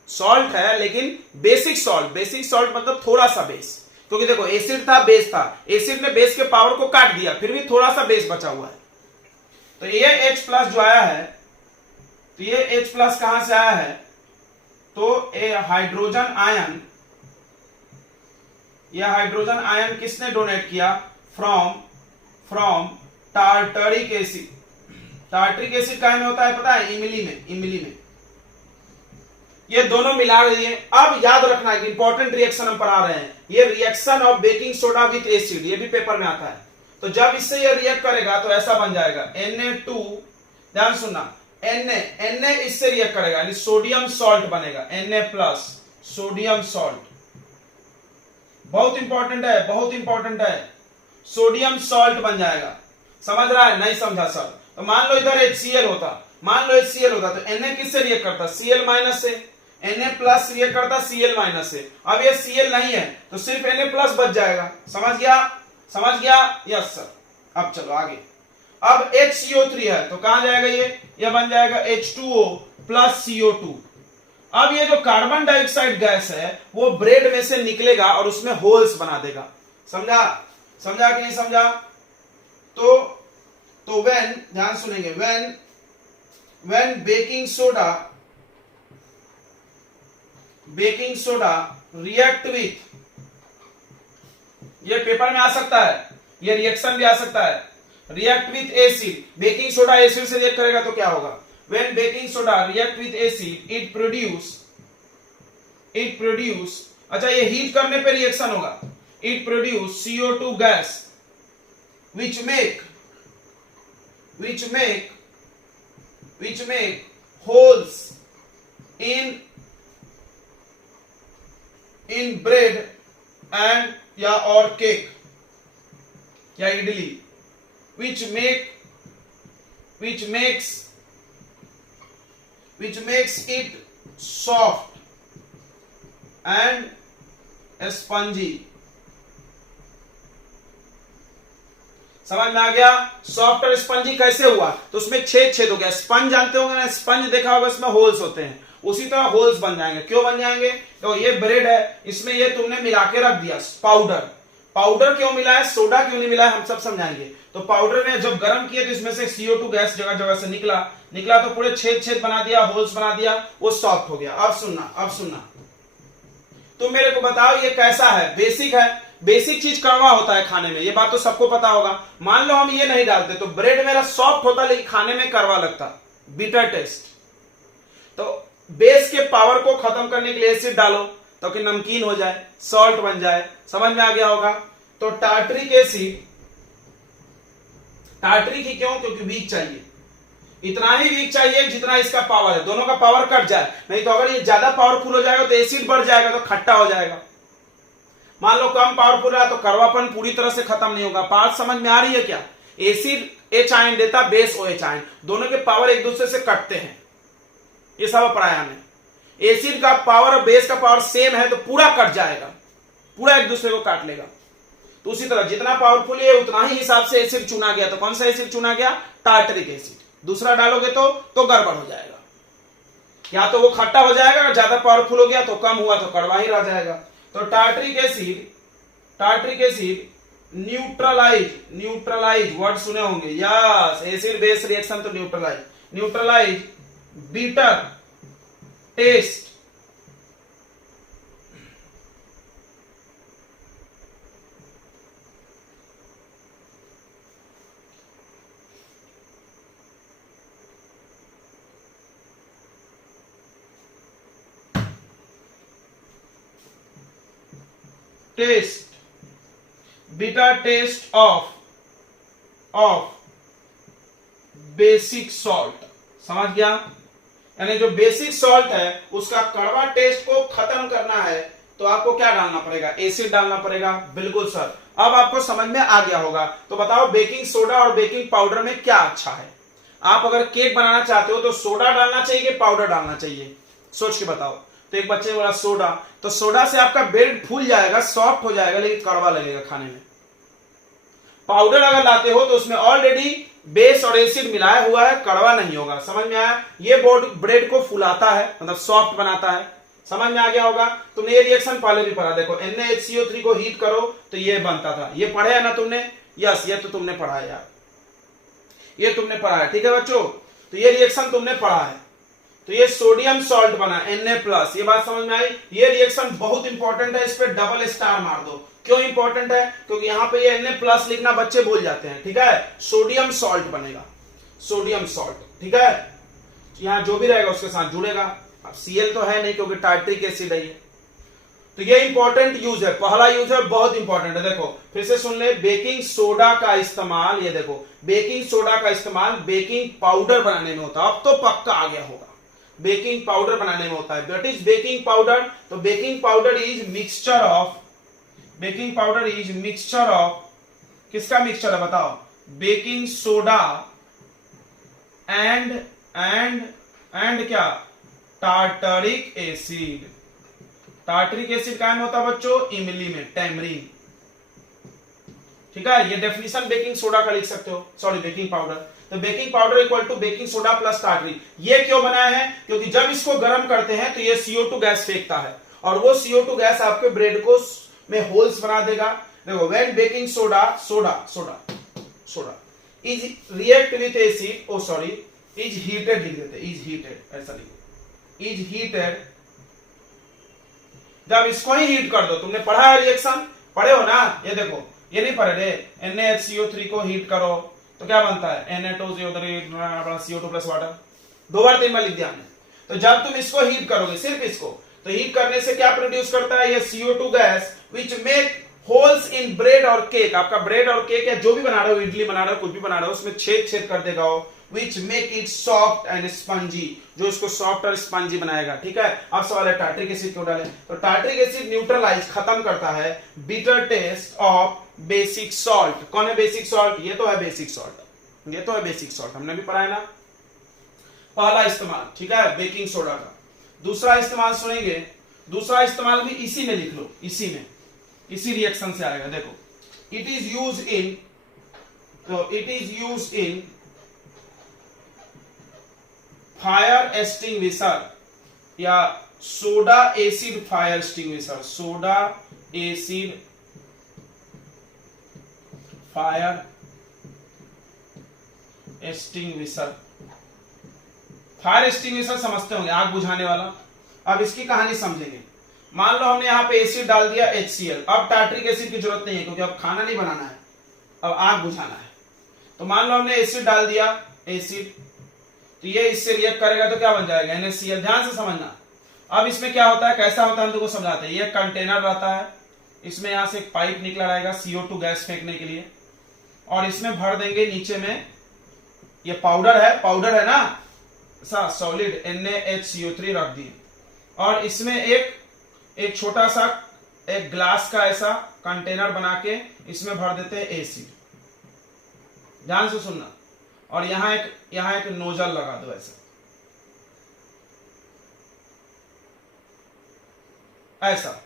सॉल्ट है लेकिन बेसिक सॉल्ट मतलब थोड़ा सा बेस, क्योंकि देखो एसिड था बेस था, एसिड ने बेस के पावर को काट दिया, फिर भी थोड़ा सा बेस बचा हुआ है। तो ये H+ जो आया है, तो ये H+ कहां से आया है, तो हाइड्रोजन आयन किसने डोनेट किया, from tartaric acid. Tartaric acid कहां में होता है पता है, इमली में। ये दोनों मिला दिए। अब याद रखना एक इंपॉर्टेंट रिएक्शन हम पढ़ा रहे हैं, ये reaction of baking soda with acid, ये भी पेपर में आता है। तो जब इससे ये रिएक्ट करेगा तो ऐसा बन जाएगा Na2, ध्यान सुनना, Na इससे रिएक्ट करेगा यानी सोडियम सॉल्ट बनेगा, Na प्लस सोडियम सॉल्ट। बहुत इंपॉर्टेंट है, बहुत इंपॉर्टेंट है, सोडियम सॉल्ट बन जाएगा। समझ रहा है? नहीं समझा सर? तो मान लो इधर HCl होता, मान लो HCl होता तो Na किससे रिएक्ट करता? Cl माइनस से। Na प्लस रिएक्ट करता Cl माइनस से। अब ये Cl नहीं है तो सिर्फ Na प्लस बच जाएगा। समझ गया? समझ गया? Yes sir. अब चलो आगे। अब HCO3 है तो कहां जाएगा ये बन जाएगा H2O प्लस CO2। अब ये जो कार्बन डाइऑक्साइड गैस है वो ब्रेड में से निकलेगा और उसमें होल्स बना देगा। समझा? समझा कि नहीं समझा? तो व्हेन, ध्यान सुनेंगे, when baking soda react with, ये पेपर में आ सकता है, ये रिएक्शन भी आ सकता है, react with acid, baking soda acid से रिएक्ट करेगा तो क्या होगा? When baking soda react with acid, it produce, अच्छा ये हीट करने पे रिएक्शन होगा, it produce CO2 gas which make holes in bread and या और केक या idli, which makes it soft and spongy। समझ में आ गया? सॉफ्ट और स्पंजी कैसे हुआ? तो उसमें छेद हो गया। स्पंज जानते होंगे ना, स्पंज देखा होगा, इसमें होल्स होते हैं, उसी तरह होल्स बन जाएंगे। क्यों बन जाएंगे? तो ये ब्रेड है, इसमें ये तुमने मिला के रख दिया पाउडर क्यों मिला है, सोडा क्यों नहीं मिला है, हम सब समझाएंगे। तो पाउडर में जब गर्म किया तो इसमें से CO2 गैस जगह जगह से निकला तो पूरे छेद बना दिया, होल्स बना दिया, वो सॉफ्ट हो गया। अब सुनना तुम मेरे को बताओ ये कैसा है? बेसिक है, बेसिक चीज कड़वा होता है खाने में, ये बात तो सबको पता होगा। मान लो हम ये नहीं डालते तो ब्रेड मेरा सॉफ्ट होता लेकिन खाने में कड़वा लगता, बिटर टेस्ट। तो बेस के पावर को खत्म करने के लिए एसिड डालो तो कि नमकीन हो जाए, सॉल्ट बन जाए। समझ में आ गया होगा? तो टार्टरिक एसिड, टार्टरिक ही क्यों? क्योंकि वीक चाहिए, इतना ही वीक चाहिए जितना इसका पावर है, दोनों का पावर कट जाए। नहीं तो अगर ये ज्यादा पावरफुल हो जाएगा तो एसिड बढ़ जाएगा तो खट्टा हो जाएगा। मान लो कम पावरफुल है तो कड़वापन पूरी तरह से खत्म नहीं होगा। बात समझ में आ रही है क्या? एसिड H आयन देता, बेस OH आयन, दोनों के पावर एक दूसरे से कटते हैं, ये सब पढ़ाया हमने। एसिड का पावर और बेस का पावर सेम है तो पूरा कट जाएगा, पूरा एक दूसरे को काट लेगा। तो उसी तरह जितना पावरफुल है उतना ही हिसाब से एसिड चुना गया। तो कौन सा एसिड चुना गया? Tartaric acid. दूसरा डालोगे तो गड़बड़ हो जाएगा, या तो वो खट्टा हो जाएगा, और ज्यादा पावरफुल हो गया तो कम हुआ तो कड़वा ही रह जाएगा। तो टार्टरिक एसिड न्यूट्रलाइज वर्ड सुने होंगे, यस, एसिड बेस रिएक्शन तो neutralise bitter taste bitter taste of basic salt. समझ गया? यानी जो बेसिक सॉल्ट है उसका कड़वा टेस्ट को खत्म करना है तो आपको क्या डालना पड़ेगा? एसिड डालना पड़ेगा। बिल्कुल सर, अब आपको समझ में आ गया होगा। तो बताओ बेकिंग सोडा और बेकिंग पाउडर में क्या अच्छा है? आप अगर केक बनाना चाहते हो तो सोडा डालना चाहिए कि पाउडर डालना चाहिए? सोच के बताओ। तो एक बच्चे बोला सोडा, तो सोडा से आपका ब्रेड फूल जाएगा, सॉफ्ट हो जाएगा, लेकिन कड़वा लगेगा खाने में। पाउडर अगर लाते हो तो उसमें ऑलरेडी बेस और एसिड मिलाया हुआ है, कड़वा नहीं होगा। समझ में आया? ये ब्रेड को फुलाता है, मतलब सॉफ्ट बनाता है। समझ में आ गया होगा? तुमने ये रिएक्शन पहले भी पढ़ा, देखो NaHCO3 को हीट करो तो ये बनता था, ये पढ़े है ना तुमने? यस, ये तो तुमने पढ़ा है यार, ये तुमने पढ़ा है। ठीक है बच्चों, तो ये रिएक्शन तुमने पढ़ा है। तो ये सोडियम सॉल्ट बना Na+, ये बात समझ में आई? ये रिएक्शन बहुत इंपॉर्टेंट है, इस पे डबल स्टार मार दो। क्यों इंपॉर्टेंट है? क्योंकि यहाँ पे ये Na+ लिखना बच्चे भूल जाते हैं। ठीक है, सोडियम सॉल्ट बनेगा, सोडियम सॉल्ट। ठीक है, यहाँ जो भी रहेगा उसके साथ जुड़ेगा। अब Cl तो है नहीं क्योंकि टार्टरिक एसिड है ये। तो ये इंपॉर्टेंट यूज है, पहला यूज है, बहुत इंपॉर्टेंट है। देखो फिर से सुन ले, बेकिंग सोडा का इस्तेमाल, ये देखो बेकिंग सोडा का इस्तेमाल बेकिंग पाउडर बनाने में होता है। अब तो पक्का आ गया होगा, बेकिंग पाउडर बनाने में होता है। What is baking powder? तो baking powder is mixture of, baking powder is mixture of, किसका मिक्सचर है बताओ? बेकिंग सोडा एंड क्या? Tartaric acid. टार्टरिक एसिड कहां में होता है बच्चों? इमली में, टैमरिन। ठीक है, ये डेफिनेशन बेकिंग सोडा का लिख सकते हो, सॉरी बेकिंग पाउडर। तो baking powder equal to baking soda plus tartaric. ये क्यों बनाया है? क्योंकि जब इसको गर्म करते हैं तो ये CO2 गैस फेंकता है, और वो CO2 गैस आपके ब्रेड को में होल्स बना देगा। देखो when baking soda is react with acid, oh sorry is heated लिख देते, इज हीटेड, ऐसा लिखो, इज हीटेड। जब इसको ही हीट कर दो, तुमने पढ़ा है रिएक्शन, पढ़े हो ना? ये देखो, ये नहीं पढ़े रे, NaHCO3 को हीट करो तो क्या बनता है? Na2CO3 CO2 plus water. 2 बार 3 बार लिख दिया हमने। तो जब तुम इसको हीट करोगे, सिर्फ इसको, तो हीट करने से क्या प्रोड्यूस करता है? ये CO2 gas which make holes in bread और केक। आपका ब्रेड और केक या जो भी बना रहे हो, इडली बना रहे हो, कुछ भी बना रहे हो, उसमें छेद कर देगा वो, which make it soft and spongy, जो इसको सॉफ्ट और स्पंजी बनाएगा। ठीक है, अब सवाल है टार्टरिक एसिड क्यों डालें? तो टार्टरिक एसिड न्यूट्रलाइज, खत्म करता है bitter taste of basic salt. कौन है बेसिक सॉल्ट? ये तो है बेसिक सॉल्ट, ये तो है बेसिक सॉल्ट, हमने भी पढ़ा है ना। पहला इस्तेमाल, ठीक है, बेकिंग सोडा का। दूसरा इस्तेमाल सुनेंगे, दूसरा इस्तेमाल भी इसी में लिख लो, इसी में, इसी रिएक्शन से आएगा। देखो, इट इज यूज इन, तो it is use in fire extinguisher या soda acid fire extinguisher, soda acid fire extinguisher. Fire extinguisher समझते होंगे, आग बुझाने वाला। अब इसकी कहानी समझेंगे। मान लो हमने यहां पे एसिड डाल दिया HCl, अब टार्टरिक एसिड की जरूरत नहीं है क्योंकि अब खाना नहीं बनाना है, अब आग बुझाना है। तो मान लो हमने एसिड डाल दिया, एसिड, तो ये इससे रिएक्ट करेगा तो क्या बन जाएगा? NaCl। ध्यान से समझना। अब इसमें क्या होता है, कैसा होता है, हम तुमको समझाते हैं। ये कंटेनर रहता है, इसमें यहां से एक पाइप निकला रहेगा CO2 गैस फेंकने के लिए, और इसमें भर देंगे नीचे में, ये पाउडर है ना, ऐसा सॉलिड NaHCO3 रख दिए, और इसमें एक छोटा सा एक ग्लास का ऐसा कंटेनर बना के इसमें भर देते हैं एसिड। ध्यान से सुनना। और यहां एक नोजल लगा दो ऐसा, ऐसा।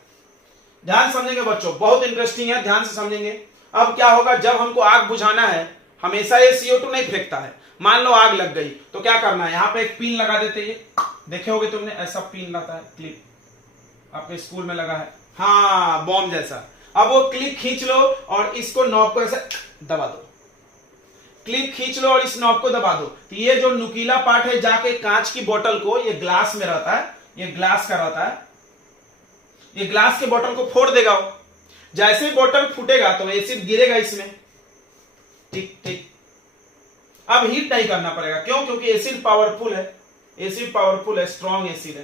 ध्यान समझेंगे बच्चों, बहुत इंटरेस्टिंग है, ध्यान से समझेंगे। अब क्या होगा, जब हमको आग बुझाना है, हमेशा ये CO2 नहीं फेंकता है। मान लो आग लग गई तो क्या करना है, यहां पे एक पिन लगा देते, ये देखे होगे तुमने, ऐसा पिन लाता है, क्लिप, आपके स्कूल में लगा है, हाँ, बॉम्ब जैसा। अब वो क्लिप खींच लो और इसको नॉब को ऐसा दबा दो, क्लिप खींच लो और इस नॉब को दबा दो, तो ये जो नुकीला पार्ट है जाके कांच की बोतल को, ये ग्लास में रहता है, ये ग्लास का रहता है, ये ग्लास के बोतल को फोड़ देगा वो। जैसे ही बोतल फूटेगा तो एसिड गिरेगा इसमें, ठीक ठीक। अब हीट नहीं करना पड़ेगा, क्यों? क्योंकि एसिड पावरफुल है, एसिड पावरफुल है, स्ट्रॉन्ग एसिड है।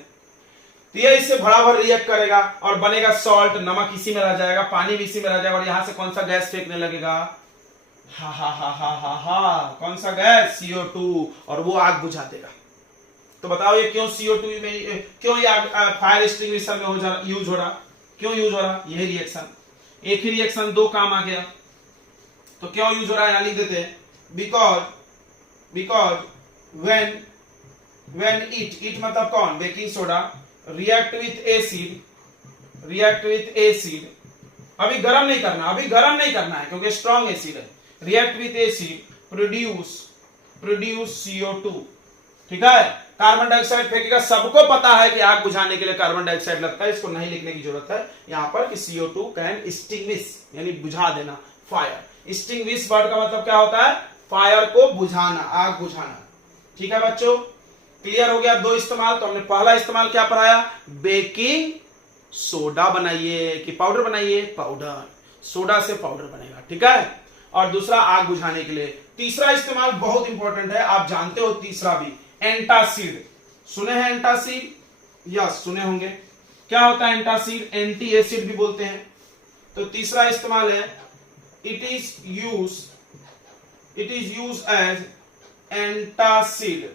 तो ये इससे भराभर रिएक्ट करेगा और बनेगा सॉल्ट, नमक इसी में रह जाएगा, पानी भी इसी में रह जाएगा, और यहां से कौन सा गैस फेंकने लगेगा? हा हा हा हा हा हा, कौन सा गैस? CO2, और वो आग बुझा देगा। तो बताओ ये क्यों CO2 में, क्यों ये फायर एक्सटिंग्विशर में यूज हो रहा? क्यों यूज हो रहा? यही रिएक्शन, एक ही रिएक्शन, दो काम आ गया। तो क्यों यूज हो रहा है, लिख देते हैं, बिकॉज व्हेन इट मतलब कौन? Baking soda react with acid, अभी गरम नहीं करना है क्योंकि स्ट्रॉन्ग एसिड है। React with acid produce CO2, ठीक है। कार्बन डाइऑक्साइड फेंकेगा, सबको पता है कि आग बुझाने के लिए कार्बन डाइऑक्साइड लगता है, इसको नहीं लिखने की जरूरत है यहां पर कि CO2 कैन एक्सटिंग्विश, यानी बुझा देना, फायर। एक्सटिंग्विश वर्ड का मतलब क्या होता है? फायर को बुझाना, आग बुझाना। ठीक है बच्चों, क्लियर हो गया? दो इस्तेमाल। तो हमने पहला इस्तेमाल क्या पढ़ाया? बेकिंग सोडा बनाइए कि पाउडर बनाइए, पाउडर, सोडा से पाउडर बनेगा, ठीक है। और दूसरा आग बुझाने के लिए। तीसरा इस्तेमाल बहुत इंपॉर्टेंट है, आप जानते हो तीसरा भी, एंटासिड। सुने हैं एंटासिड? यस, सुने होंगे। क्या होता है एंटासिड? एंटी एसिड भी बोलते हैं। तो तीसरा इस्तेमाल है it is use as antacid.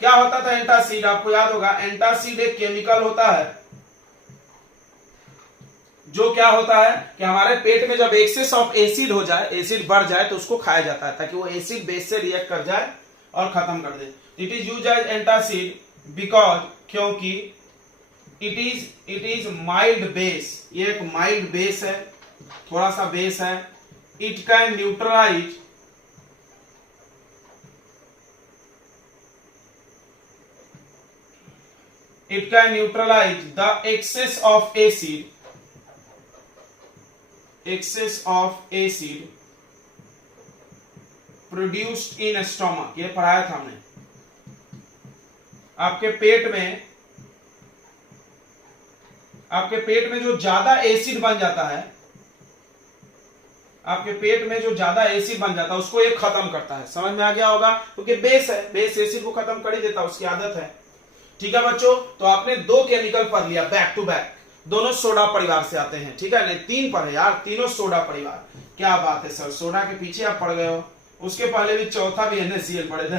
क्या होता था एंटासिड? आपको याद होगा, एंटासिड एक केमिकल होता है जो क्या होता है कि हमारे पेट में जब एक्सेस ऑफ एसिड हो जाए, एसिड बढ़ जाए, तो उसको खाया जाता है ताकि वो एसिड बेस से रिएक्ट कर जाए और खत्म कर दे। It is use as antacid because, क्योंकि इट इज माइल्ड बेस, ये एक माइल्ड बेस है, थोड़ा सा बेस है। It can neutralise the excess of acid produced in stomach। ये पढ़ाया था हमने। आपके पेट में जो ज्यादा एसिड बन जाता है, उसको ये खत्म करता है। समझ में आ गया होगा, क्योंकि बेस है, बेस एसिड को खत्म कर ही देता है, उसकी आदत है। ठीक है बच्चों, तो आपने दो केमिकल पढ़ लिया बैक टू बैक, दोनों सोडा परिवार से आते हैं। ठीक है, नहीं तीन पढ़े यार, तीनों सोडा परिवार। क्या बात है सर, सोडा के पीछे आप पढ़ गए हो। उसके पहले भी चौथा भी NaCl पढ़े थे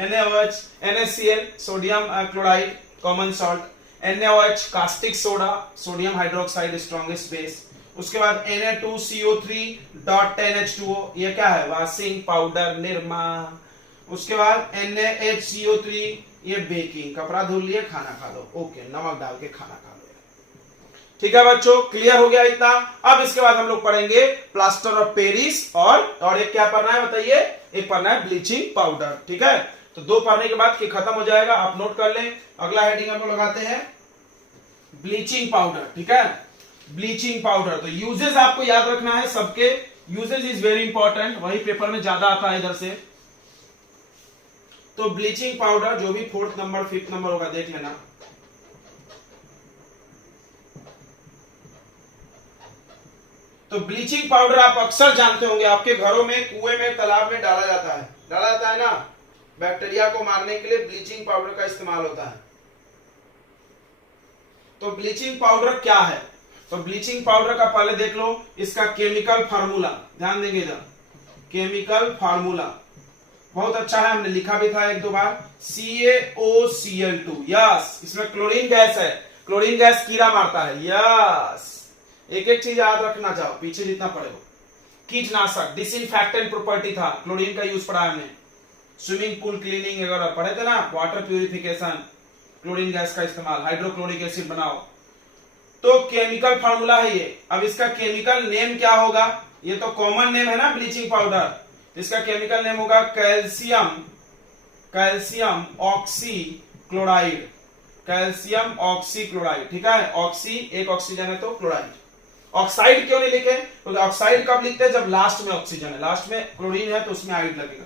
NaOH, NaCl sodium chloride common salt, NaOH caustic soda, sodium hydroxide strongest base. उसके बाद Na2CO3.10H2O, ये क्या है? Washing powder, Nirma. उसके बाद NaHCO3, ये बेकिंग, कपड़ा धुल लिए, खाना खा लो। ओके, नमक डाल के खाना खा लो। ठीक है बच्चों, क्लियर हो गया इतना। अब इसके बाद हम लोग पढ़ेंगे प्लास्टर ऑफ पेरिस और एक क्या पढ़ना है बताइए? एक पढ़ना है ब्लीचिंग पाउडर। ठीक है, तो दो पढ़ने के बाद खत्म हो जाएगा, आप नोट कर लें। अगला हेडिंग हम लोग लगाते हैं ब्लीचिंग पाउडर। ठीक है, ब्लीचिंग पाउडर। तो यूजेस आपको याद रखना है, सबके यूजेस इज वेरी इंपॉर्टेंट, वही पेपर में ज्यादा आता है इधर से। तो ब्लीचिंग पाउडर, जो भी 4th नंबर 5th नंबर होगा देख लेना। तो ब्लीचिंग पाउडर आप अक्सर जानते होंगे, आपके घरों में, कुएं में, तालाब में डाला जाता है ना। बैक्टीरिया को मारने के लिए ब्लीचिंग पाउडर का इस्तेमाल होता है। तो ब्लीचिंग पाउडर क्या है? तो ब्लीचिंग पाउडर का पहले देख लो इसका केमिकल फार्मूला, ध्यान देंगे इधर। केमिकल फार्मूला बहुत अच्छा है, हमने लिखा भी था एक दो बार। CaOCl2। यस, इसमें क्लोरीन गैस है, क्लोरीन गैस कीड़ा मारता है। यस, एक एक चीज याद रखना चाहो, पीछे जितना पढ़े हो। कीटनाशक, डिसइंफेक्टेंट प्रॉपर्टी था, क्लोरीन का यूज पढ़ा हमने। स्विमिंग पूल क्लीनिंग वगैरह पढ़े थे ना, वाटर प्यूरिफिकेशन, क्लोरीन गैस का इस्तेमाल, हाइड्रोक्लोरिक एसिड बनाओ। तो केमिकल फार्मूला है ये। अब इसका केमिकल नेम क्या होगा? ये तो कॉमन नेम है ना ब्लीचिंग पाउडर, इसका केमिकल नेम होगा कैल्शियम ऑक्सीक्लोराइड। Calcium oxychloride. ठीक है, ऑक्सी एक ऑक्सीजन है तो क्लोराइड। ऑक्साइड क्यों नहीं लिखे? तो ऑक्साइड कब लिखते हैं? जब लास्ट में ऑक्सीजन है, लास्ट में क्लोरीन है तो उसमें आइड लगेगा।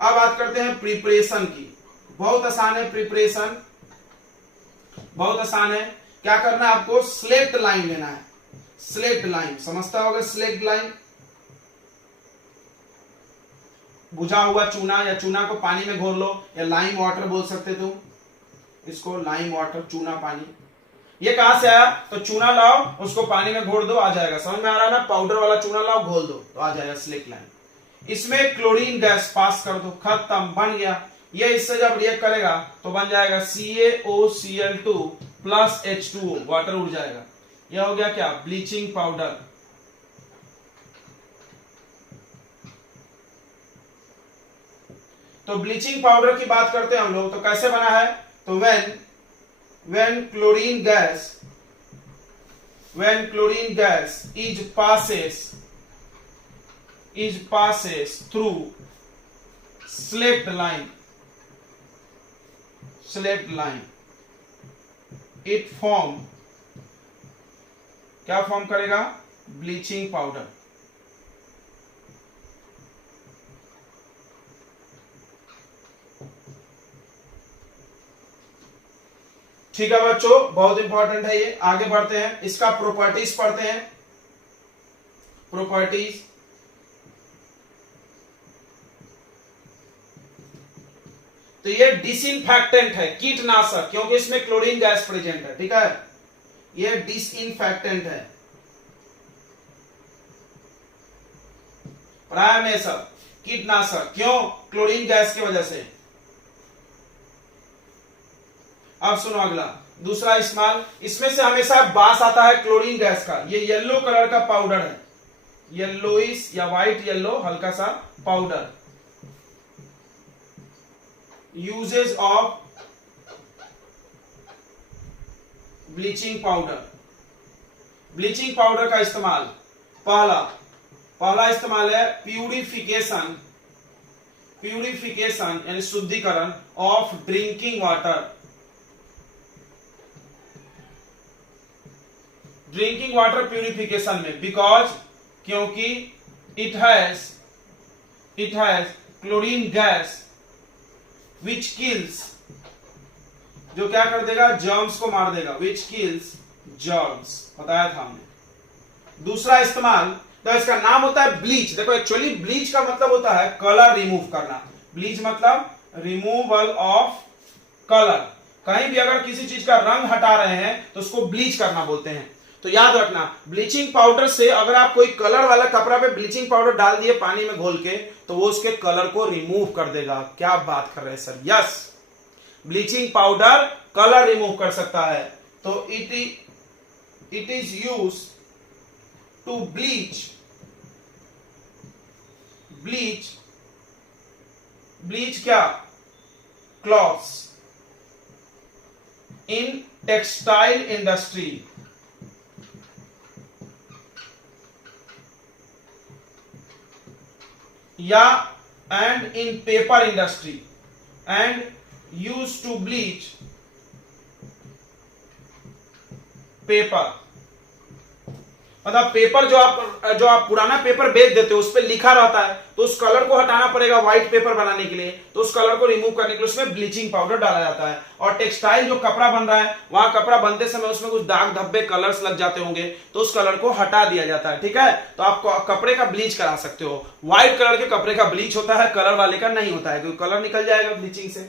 अब बात करते हैं प्रिपरेशन की। बहुत आसान है प्रिपरेशन, बहुत आसान है। क्या करना है आपको? स्लेक्ट लाइन लेना है। स्लेक्ट लाइन समझता होगा, स्लेक्ट लाइन बुझा हुआ चूना, या चूना को पानी में घोर लो, या लाइम वाटर बोल सकते तुम इसको, लाइम वाटर, चूना पानी। ये कहां से आया? तो चूना लाओ, उसको पानी में घोर दो, आ जाएगा। समझ में आ रहा है ना? पाउडर वाला चूना लाओ, घोल दो तो आ जाएगा स्लेक्ट लाइन। इसमें क्लोरीन गैस पास कर दो, खत्म, बन गया। ये इससे जब रिएक्ट करेगा तो बन जाएगा CaOCl2 प्लस H2O, वाटर उड़ जाएगा। यह हो गया क्या? Bleaching powder. तो ब्लीचिंग पाउडर की बात करते हैं हम लोग, तो कैसे बना है? तो when chlorine gas is passes through select line, it form, क्या फॉर्म करेगा? Bleaching powder. ठीक है बच्चों, बहुत इंपॉर्टेंट है ये। आगे बढ़ते हैं, इसका प्रॉपर्टीज पढ़ते हैं। प्रॉपर्टीज, तो ये डिसइंफेक्टेंट है, कीटनाशक, क्योंकि इसमें क्लोरीन गैस प्रेजेंट है। ठीक है, ये डिसइंफेक्टेंट है। पढ़ाया हमने सब, कीटनाशक, क्यों? क्लोरीन गैस की वजह से। अब सुनो अगला, दूसरा इस्तेमाल, इसमें से हमेशा बास आता है क्लोरीन गैस का। ये येलो कलर का पाउडर है, येलोइश या व्हाइट येलो, हल्का सा powder. Uses of bleaching powder, bleaching powder का इस्तेमाल, पहला इस्तेमाल है प्यूरिफिकेशन, प्यूरिफिकेशन यानी शुद्धिकरण of drinking water, drinking water purification में, बिकॉज, क्योंकि it has chlorine gas which kills, जो क्या कर देगा? जर्म्स को मार देगा, विच किल्स जर्म्स, बताया था हमने। दूसरा इस्तेमाल, तो इसका नाम होता है ब्लीच। देखो एक्चुअली ब्लीच का मतलब होता है कलर रिमूव करना, ब्लीच मतलब रिमूवल ऑफ कलर। कहीं भी अगर किसी चीज का रंग हटा रहे हैं तो उसको ब्लीच करना बोलते हैं। तो याद रखना, ब्लीचिंग पाउडर से अगर आप कोई कलर वाला कपड़ा पे ब्लीचिंग पाउडर डाल दिए पानी में घोल के, तो वो उसके कलर को रिमूव कर देगा। क्या बात कर रहे हैं sir? Yes, bleaching powder colour remove कर सकता है। तो it is use to bleach क्या? क्लॉथ्स इन टेक्सटाइल इंडस्ट्री, या and in paper industry, and use to bleach paper. मतलब पेपर जो आप पुराना पेपर बेच देते हो उस पर लिखा रहता है, तो उस कलर को हटाना पड़ेगा व्हाइट पेपर बनाने के लिए, तो उस कलर को रिमूव करने के लिए उसमें ब्लीचिंग पाउडर डाला जाता है। और टेक्सटाइल जो कपड़ा बन रहा है, वहां कपड़ा बनते समय उसमें कुछ दाग धब्बे कलर्स लग जाते होंगे, तो उस कलर को हटा दिया जाता है। ठीक है, तो आप कपड़े का ब्लीच करा सकते हो। व्हाइट कलर के कपड़े का ब्लीच होता है, कलर वाले का नहीं होता है, क्योंकि कलर निकल जाएगा ब्लीचिंग से।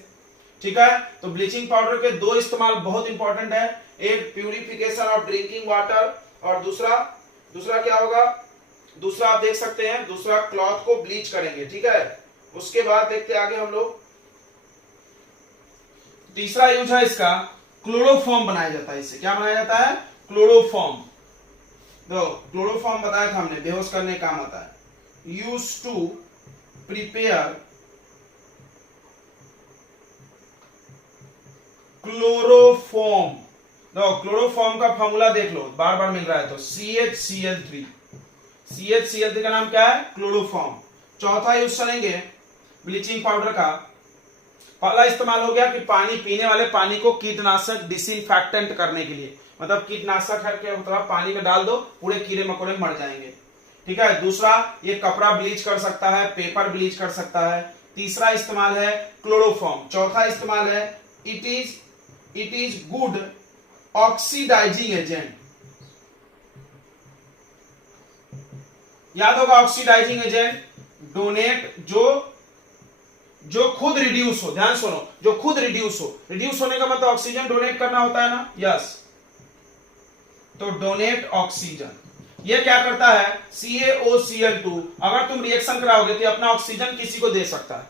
ठीक है, तो ब्लीचिंग पाउडर के दो इस्तेमाल बहुत इंपॉर्टेंट है, एक प्यूरिफिकेशन ऑफ ड्रिंकिंग वाटर, और दूसरा क्या होगा? दूसरा आप देख सकते हैं, दूसरा क्लॉथ को ब्लीच करेंगे। ठीक है, उसके बाद देखते हैं आगे हम लोग। तीसरा यूज है इसका, क्लोरोफॉर्म बनाया जाता है। इससे क्या बनाया जाता है? क्लोरोफॉर्म। तो क्लोरोफॉर्म बताया था हमने, बेहोश करने का काम आता है। Use to prepare chloroform. तो क्लोरोफॉर्म का फॉर्मूला देख लो, बार बार मिल रहा है, तो CHCl3। CHCl3 का नाम क्या है? क्लोरोफॉर्म। चौथा यूज करेंगे ब्लीचिंग पाउडर का। पहला इस्तेमाल हो गया कि पानी, पीने वाले पानी को कीटनाशक डिसइंफेक्टेंट करने के लिए, मतलब कीटनाशक है क्या मतलब पानी में डाल दो, पूरे कीड़े मकोड़े मर जाएंगे। ठीक है, दूसरा ये कपड़ा ब्लीच कर सकता है, पेपर ब्लीच कर सकता है। तीसरा इस्तेमाल है क्लोरोफॉर्म। चौथा इस्तेमाल है it is good oxidising agent. याद होगा ऑक्सीडाइजिंग एजेंट, डोनेट, जो खुद रिड्यूस हो, ध्यान सुनो, जो खुद रिड्यूस हो। रिड्यूस होने का मतलब ऑक्सीजन डोनेट करना होता है ना? यस, तो डोनेट ऑक्सीजन। ये क्या करता है? CaOCl2, अगर तुम रिएक्शन कराओगे तो अपना ऑक्सीजन किसी को दे सकता है,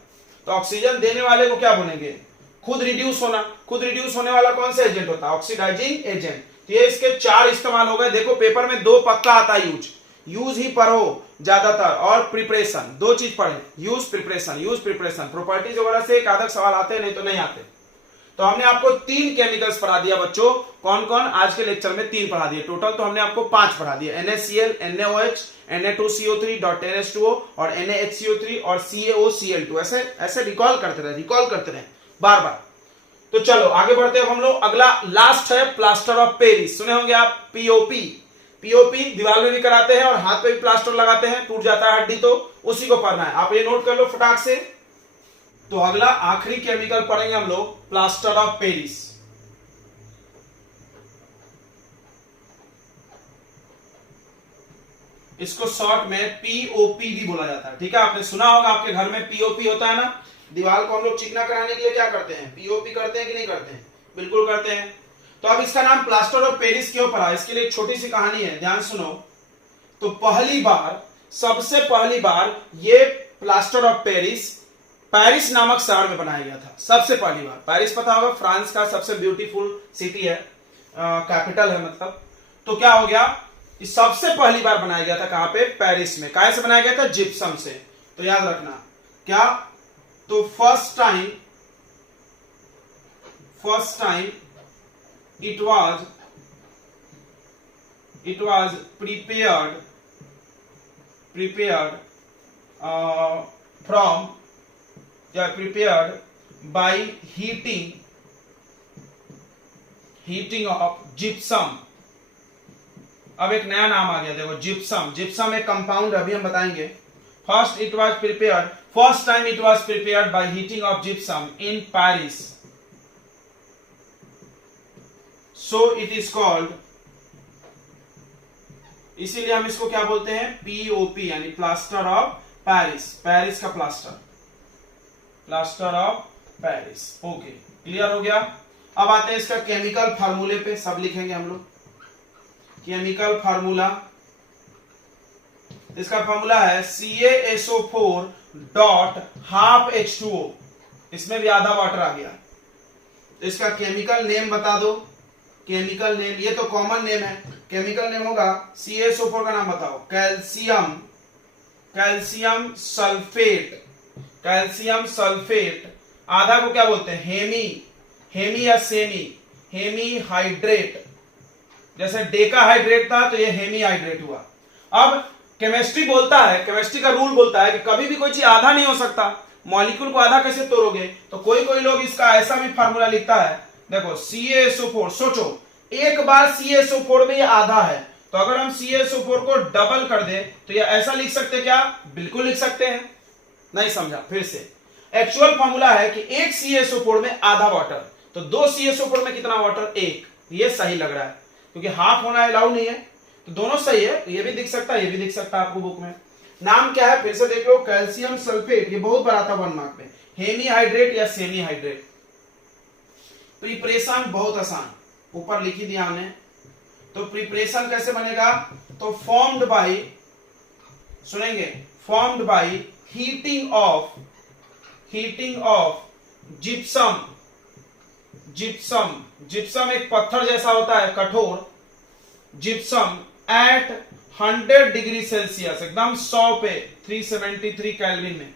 तो ऑक्सीजन देने वाले को क्या बोलेंगे? खुद रिड्यूस होना। खुद रिड्यूस होने वाला कौन सा एजेंट होता है? Oxidising agent. तो ये इसके 4 इस्तेमाल हो गए। देखो पेपर में 2 पक्का आता है, यूज ही पढ़ो ज्यादातर, और प्रिपरेशन, 2 चीज पढ़े, यूज प्रिपरेशन। प्रॉपर्टीज वगैरह से एक आधा सवाल आते हैं, नहीं तो नहीं आते। तो हमने आपको 3 केमिकल्स पढ़ा दिया बच्चों। कौन कौन? आज के लेक्चर में 3 पढ़ा दिए, टोटल तो हमने आपको 5 पढ़ा दिए। NaCl, NaOH, Na2CO3, NH2O और NaHCO3 और CaOCl2। ऐसे रिकॉल करते रहे बार बार। तो चलो आगे बढ़ते हैं हम लोग। अगला लास्ट है प्लास्टर ऑफ पेरिस, सुने होंगे आप, पीओपी दीवार में भी कराते हैं और हाथ पे भी प्लास्टर लगाते हैं, टूट जाता है हड्डी, तो उसी को पढ़ना है। आप ये नोट कर लो फटाक से। तो अगला आखिरी केमिकल पढ़ेंगे हम लोग, प्लास्टर ऑफ पेरिस। इसको शॉर्ट में POP भी बोला जाता है। ठीक है, आपने सुना होगा, आपके घर में POP होता है ना, दीवार को हम लोग चिकना कराने के लिए क्या करते हैं, पीओपी करते हैं कि नहीं करते हैं, बिल्कुल करते हैं। तो अब इसका नाम प्लास्टर ऑफ पेरिस क्यों पड़ा, इसके लिए एक छोटी सी कहानी है, ध्यान सुनो। तो पहली बार, सबसे पहली बार ये प्लास्टर ऑफ पेरिस पेरिस नामक शहर में बनाया गया था, सबसे पहली बार। पेरिस पता होगा, फ्रांस का सबसे ब्यूटीफुल सिटी है, कैपिटल है मतलब। तो क्या हो गया, सबसे पहली बार बनाया गया था कहां पे, पेरिस में। काहे से बनाया गया था, जिप्सम से। तो याद रखना क्या, तो first time it was prepared by heating of gypsum। अब एक नया नाम आ गया, देखो, जिप्सम। जिप्सम एक कंपाउंड, अभी हम बताएंगे। First time it was prepared by heating of gypsum in Paris, so it is called, इसीलिए हम इसको क्या बोलते हैं, पीओपी, यानी प्लास्टर ऑफ पेरिस। पेरिस का plaster of Paris. Okay, clear हो गया। अब आते हैं इसका केमिकल फार्मूले पे, सब लिखेंगे हम लोग। केमिकल फार्मूला, इसका फार्मूला है CaSO4 डॉट हाफ H2O। इसमें भी आधा वाटर आ गया। तो इसका केमिकल नेम बता दो। केमिकल नेम, ये तो कॉमन नेम है, केमिकल नेम होगा CaSO4 का नाम बताओ, कैल्शियम सल्फेट। आधा को क्या बोलते हैं, हेमी या हेमी हाइड्रेट। जैसे डेका हाइड्रेट था तो ये हेमी हाइड्रेट हुआ। अब केमिस्ट्री बोलता है, केमिस्ट्री का रूल बोलता है कि कभी भी कोई चीज आधा नहीं हो सकता। मॉलिक्यूल को आधा कैसे तोड़ोगे, तो कोई लोग इसका ऐसा भी फार्मूला लिखता है, देखो CaSO4, सोचो एक बार CaSO4 में ये आधा है, तो अगर हम CaSO4 को डबल कर दे तो ये ऐसा लिख सकते क्या, बिल्कुल लिख सकते हैं। नहीं समझा, फिर से। एक्चुअल फार्मूला है कि एक CaSO4 में आधा वाटर, तो 2 CaSO4 में कितना वाटर, 1। ये सही लग रहा है क्योंकि हाफ होना अलाउ नहीं है, तो दोनों सही है। ये भी दिख सकता है, ये भी दिख सकता है आपको बुक में। नाम क्या है, फिर से देख लो, कैल्शियम सल्फेट। ये बहुत बड़ा था 1 मार्क में, हेमी हाइड्रेट या सेमी हाइड्रेट। प्रिपरेशन बहुत आसान, ऊपर लिखी दिया हमने। तो प्रिपरेशन कैसे बनेगा, तो formed by heating of gypsum एक पत्थर जैसा होता है, कठोर जिप्सम एट 100 डिग्री सेल्सियस, एकदम 100 पे, 373 केल्विन में।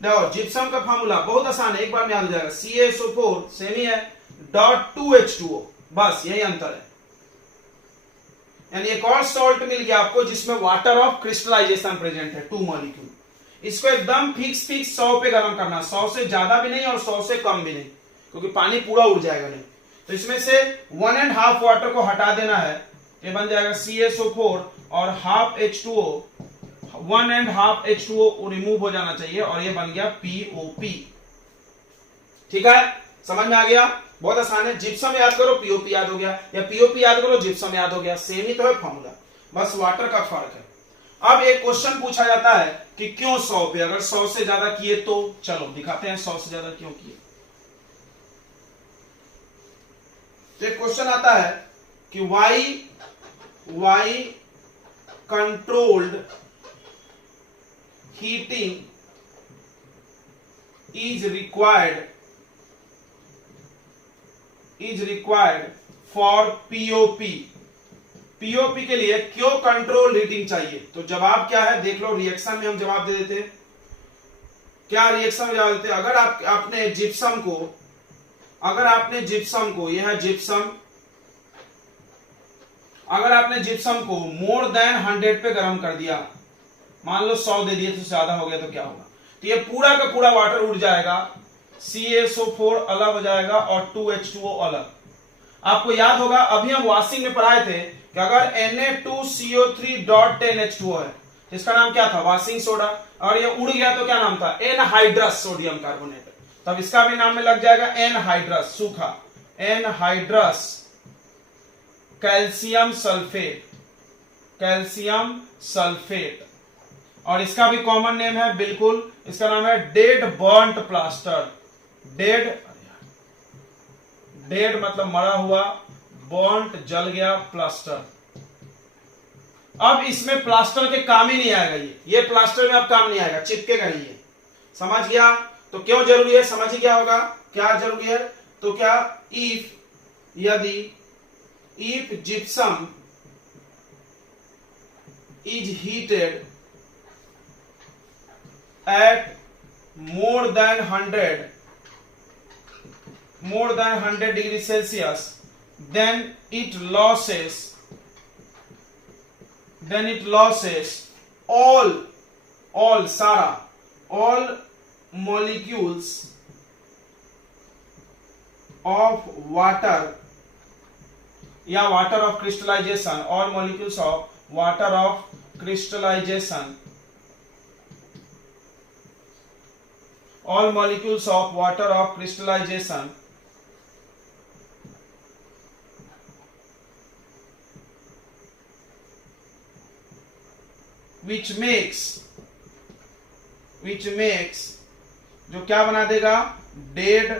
देखो जिप्सम का फार्मूला बहुत आसान है, एक बार में याद हो जाएगा। CaSO4 सेमी है, डॉट 2H2O, बस यही अंतर है। यानी एक और सॉल्ट मिल गया आपको जिसमें वाटर ऑफ क्रिस्टलाइजेशन प्रेजेंट है, 2 मॉलिक्यूल। इसको एकदम फिक्स 100 पे गर्म करना, 100 से ज्यादा भी नहीं और 100 से कम भी नहीं, क्योंकि पानी पूरा उड़ जाएगा नहीं। तो इसमें से 1.5 वाटर को हटा देना है, ये बन जाएगा CaSO4 और हाफ H2O, 1.5 H2O रिमूव हो जाना चाहिए और ये बन गया POP। ठीक है, समझ में आ गया, बहुत आसान है। जिप्सम याद करो, POP याद हो गया, या POP याद करो, जिप्सम याद हो गया, सेम ही तो है फॉर्मूला, बस वाटर का फर्क है। अब एक क्वेश्चन पूछा जाता है कि क्यों 100 पे, अगर 100 से ज्यादा किए तो, चलो दिखाते हैं 100 से ज्यादा क्यों किए। तो एक क्वेश्चन आता है कि why controlled heating is required for POP। POP के लिए क्यों कंट्रोल हीटिंग चाहिए, तो जवाब क्या है देख लो, रिएक्शन में हम जवाब दे देते। क्या रिएक्शन में जवाब देते, अगर आपने जिप्सम को, यह है जिप्सम, अगर आपने जिप्सम को मोर देन 100 पे गर्म कर दिया, मान लो 100 दे दिए तो ज्यादा हो गया, तो क्या होगा, तो ये पूरा का पूरा वाटर उड़ जाएगा, CaSO4 अलग हो जाएगा और 2H2O अलग। आपको याद होगा अभी हम वॉशिंग में पढ़ाए थे कि अगर Na2CO3.10H2O है, इसका नाम क्या था, वॉशिंग सोडा, और ये उड़ गया तो क्या नाम था, एनहाइड्रस सोडियम कार्बोनेट। तब इसका भी नाम में लग जाएगा एनहाइड्रस, सूखा एनहाइड्रस कैल्शियम सल्फेट। और इसका भी कॉमन नेम है बिल्कुल, इसका नाम है dead burnt plaster. Dead, dead मतलब मरा हुआ, बर्न्ट जल गया, प्लास्टर। अब इसमें प्लास्टर के काम ही नहीं आएगा, ये प्लास्टर में अब काम नहीं आएगा, चिपकेगा नहीं ये। समझ गया? तो क्यों जरूरी है, समझ ही क्या होगा, क्या जरूरी है? तो क्या, इफ, यदि, if gypsum is heated at more than 100 degree Celsius, then it loses all सारा, all molecules of water या water of crystallization, all molecules of water of crystallization, all molecules of water of crystallization which makes जो क्या बना देगा, dead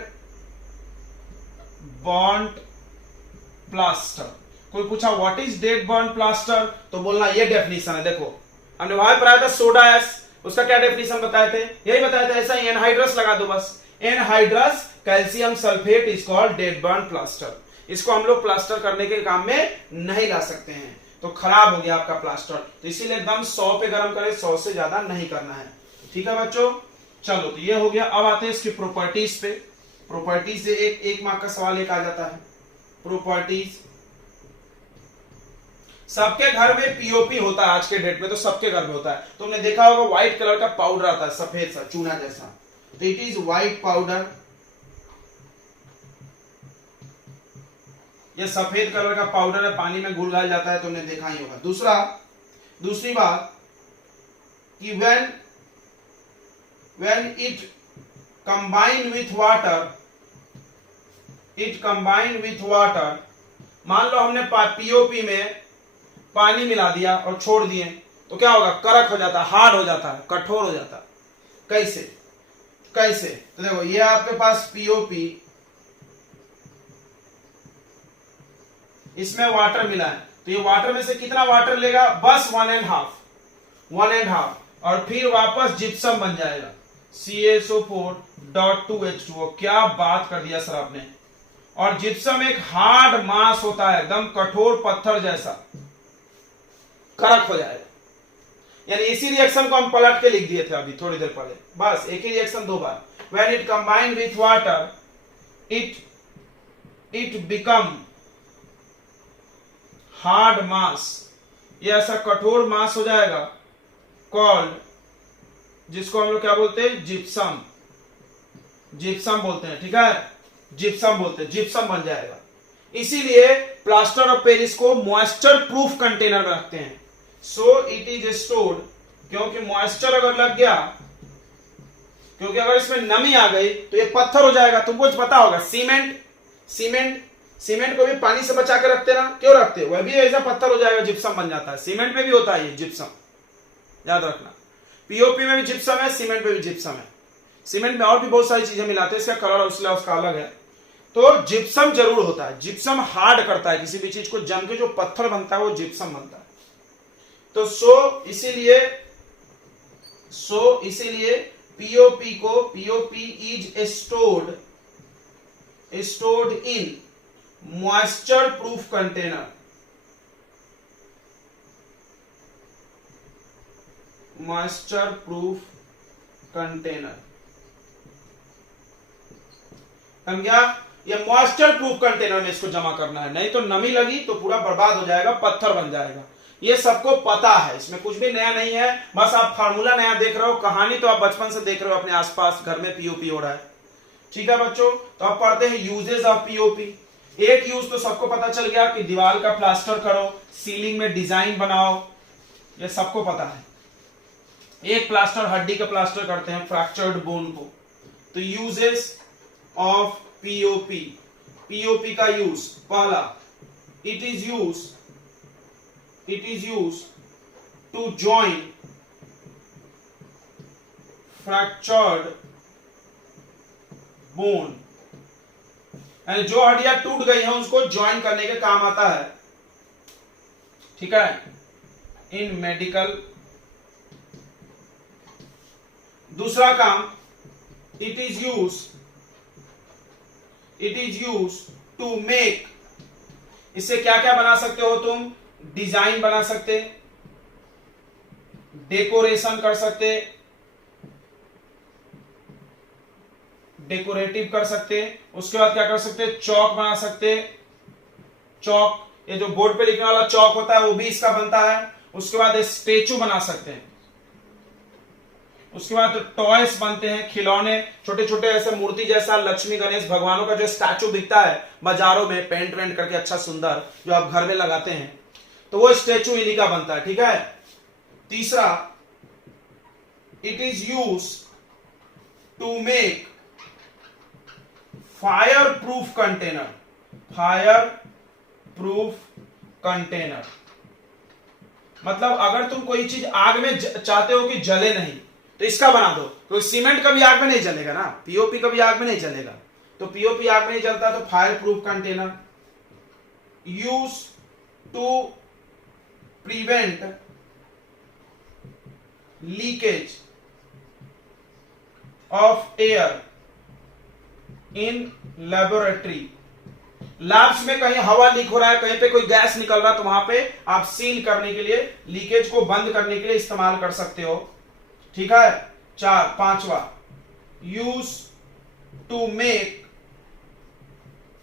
burnt plaster. कोई पूछा what is dead burnt plaster, तो बोलना ये डेफिनेशन है। देखो हमने वहां पढ़ाया था सोडा एस, उसका क्या डेफिनेशन बताए थे, यही बताया था, ऐसा ही एनहाइड्रस लगा दो बस, anhydrous calcium sulphate is called dead burnt plaster. इसको हम लोग प्लास्टर करने के काम में नहीं ला सकते हैं, तो खराब हो गया आपका प्लास्टर, तो इसीलिए एकदम 100 पे गर्म करें, 100 से ज्यादा नहीं करना है। ठीक है बच्चों, चलो तो ये हो गया। अब आते हैं इसकी प्रॉपर्टीज पे। प्रॉपर्टीज से एक मार्क का सवाल एक आ जाता है। प्रॉपर्टीज, सबके घर में पीओपी होता है आज के डेट में, तो सबके घर में होता है। तुमने देखा होगा व्हाइट कलर का पाउडर आता है, सफेद सा चूना जैसा, तो इट इज व्हाइट पाउडर। ये सफेद कलर का पाउडर है, पानी में घुल जाता है, तुमने देखा ही होगा। दूसरी बात कि when it combine with water, मान लो हमने पीओपी में पानी मिला दिया और छोड़ दिए, तो क्या होगा, करक हो जाता है, हार्ड हो जाता है, कठोर हो जाता है। कैसे? तो देखो ये आपके पास पीओपी, इसमें वाटर मिला है, तो ये वाटर में से कितना वाटर लेगा, बस 1.5, और फिर वापस जिप्सम बन जाएगा, CaSO4.2H2O। क्या बात कर दिया सर आपने। और जिप्सम एक हार्ड मास होता है, एकदम कठोर पत्थर जैसा, करक हो जाएगा। यानी इसी रिएक्शन को हम पलट के लिख दिए थे अभी थोड़ी देर पहले, बस एक ही रिएक्शन दो बार। When it combined with water, it become hard mass, ये ऐसा कठोर मास हो जाएगा, कॉल्ड, जिसको हम लोग क्या बोलते हैं, जिप्सम बोलते हैं। ठीक है, जिप्सम बोलते हैं, जिप्सम बन जाएगा। इसीलिए प्लास्टर ऑफ पेरिस को मॉइस्चर प्रूफ कंटेनर में रखते हैं। सो इट इज स्टोर्ड, क्योंकि मॉइस्चर अगर लग गया, क्योंकि अगर इसमें नमी आ गई तो ये पत्थर हो जाएगा। तुमको पता होगा सीमेंट को भी पानी से बचा के रखते ना, क्यों रखते, वह भी ऐसा पत्थर हो जाएगा, जिप्सम बन जाता है। सीमेंट में भी होता है ये जिप्सम, याद रखना। पीओपी में भी जिप्सम है, सीमेंट में भी जिप्सम है। सीमेंट में और भी बहुत सारी चीजें मिलाते हैं, इसका कलर उसका अलग है। तो जिप्सम जरूर होता है, जिप्सम हार्ड करता है किसी भी चीज को, जम के जो पत्थर बनता है वो जिप्सम बनता है। तो इसीलिए POP is stored in moisture proof container, moisture proof container. समझा, ये मॉइस्चर प्रूफ कंटेनर में इसको जमा करना है, नहीं तो नमी लगी तो पूरा बर्बाद हो जाएगा, पत्थर बन जाएगा। ये सबको पता है, इसमें कुछ भी नया नहीं है, बस आप फार्मूला नया देख रहे हो, कहानी तो आप बचपन से देख रहे हो, अपने आसपास घर में पीओपी हो रहा है। ठीक है बच्चों, तो आप पढ़ते हैं यूजेस ऑफ पीओपी। एक यूज तो सबको पता चल गया कि दीवार का प्लास्टर करो, सीलिंग में डिजाइन बनाओ, ये सबको पता है। एक प्लास्टर हड्डी का प्लास्टर करते हैं, फ्रैक्चर्ड बोन को। तो यूजेस ऑफ पीओपी का यूज, पहला, it is use to join fractured bone, यानी जो हड्डियां टूट गई हैं उसको ज्वाइन करने के काम आता है, ठीक है, इन मेडिकल। दूसरा काम, it is use to make, इससे क्या क्या बना सकते हो तुम, डिजाइन बना सकते, डेकोरेशन कर सकते, डेकोरेटिव कर सकते, उसके बाद क्या कर सकते, चौक बना सकते, चौक, ये जो बोर्ड पे लिखने वाला चौक होता है वो भी इसका बनता है। उसके बाद स्टेचू बना सकते हैं, उसके बाद टॉयस बनते हैं, खिलौने, छोटे छोटे ऐसे मूर्ति जैसा लक्ष्मी गणेश भगवानों का जो स्टैचू बिकता है बाजारों में पेंट वेंट करके अच्छा सुंदर, जो आप घर में लगाते हैं, तो वो स्टैचू इन्हीं का बनता है, ठीक है। तीसरा, it is use to make fire proof container, fire proof container, मतलब अगर तुम कोई चीज आग में चाहते हो कि जले नहीं तो इसका बना दो, तो सीमेंट कभी आग में नहीं जलेगा ना, पीओपी कभी आग में नहीं जलेगा, तो पीओपी आग में नहीं जलता, तो fire proof container. Use to prevent leakage of air in laboratory, labs में कहीं हवा लीक हो रहा है, कहीं पे कोई गैस निकल रहा है, तो वहां पे आप सील करने के लिए, लीकेज को बंद करने के लिए इस्तेमाल कर सकते हो, ठीक है। पांचवा, use to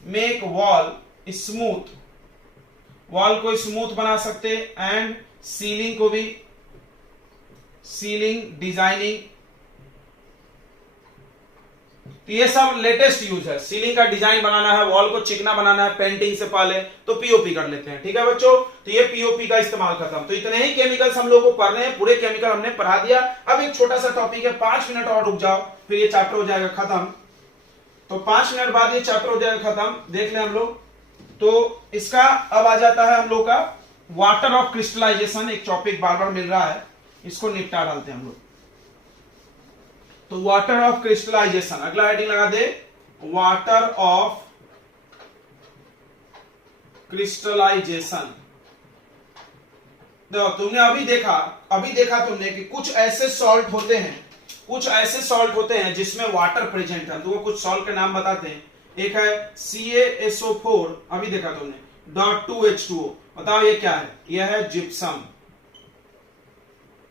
make wall smooth, wall को स्मूथ बना सकते, एंड सीलिंग को भी, सीलिंग डिजाइनिंग, तो ये सब लेटेस्ट यूज है। सीलिंग का डिजाइन बनाना है, वॉल को चिकना बनाना है पेंटिंग से पहले, तो पीओपी कर लेते हैं, ठीक है बच्चों। तो ये पीओपी का इस्तेमाल खत्म। तो इतने ही केमिकल्स हम लोग को पढ़ने हैं, पूरे केमिकल हमने पढ़ा दिया। अब एक छोटा सा टॉपिक है, 5 मिनट और रुक जाओ, फिर ये चैप्टर हो जाएगा खत्म। तो 5 मिनट बाद ये चैप्टर हो जाएगा खत्म, देख लें हम लोग। तो इसका अब आ जाता है हम लोग का वाटर ऑफ क्रिस्टलाइजेशन, एक टॉपिक बार बार मिल रहा है, इसको निपटा डालते हैं हम लोग। तो वाटर ऑफ क्रिस्टलाइजेशन, अगला हेडिंग लगा दे, वाटर ऑफ क्रिस्टलाइजेशन। देखो तुमने अभी देखा तुमने कि कुछ ऐसे सॉल्ट होते हैं, जिसमें वाटर प्रेजेंट है। तो वो कुछ सॉल्ट के नाम बताते हैं। एक है CaSO4, अभी देखा तुमने, .2H2O, बताओ ये क्या है, यह है जिप्सम,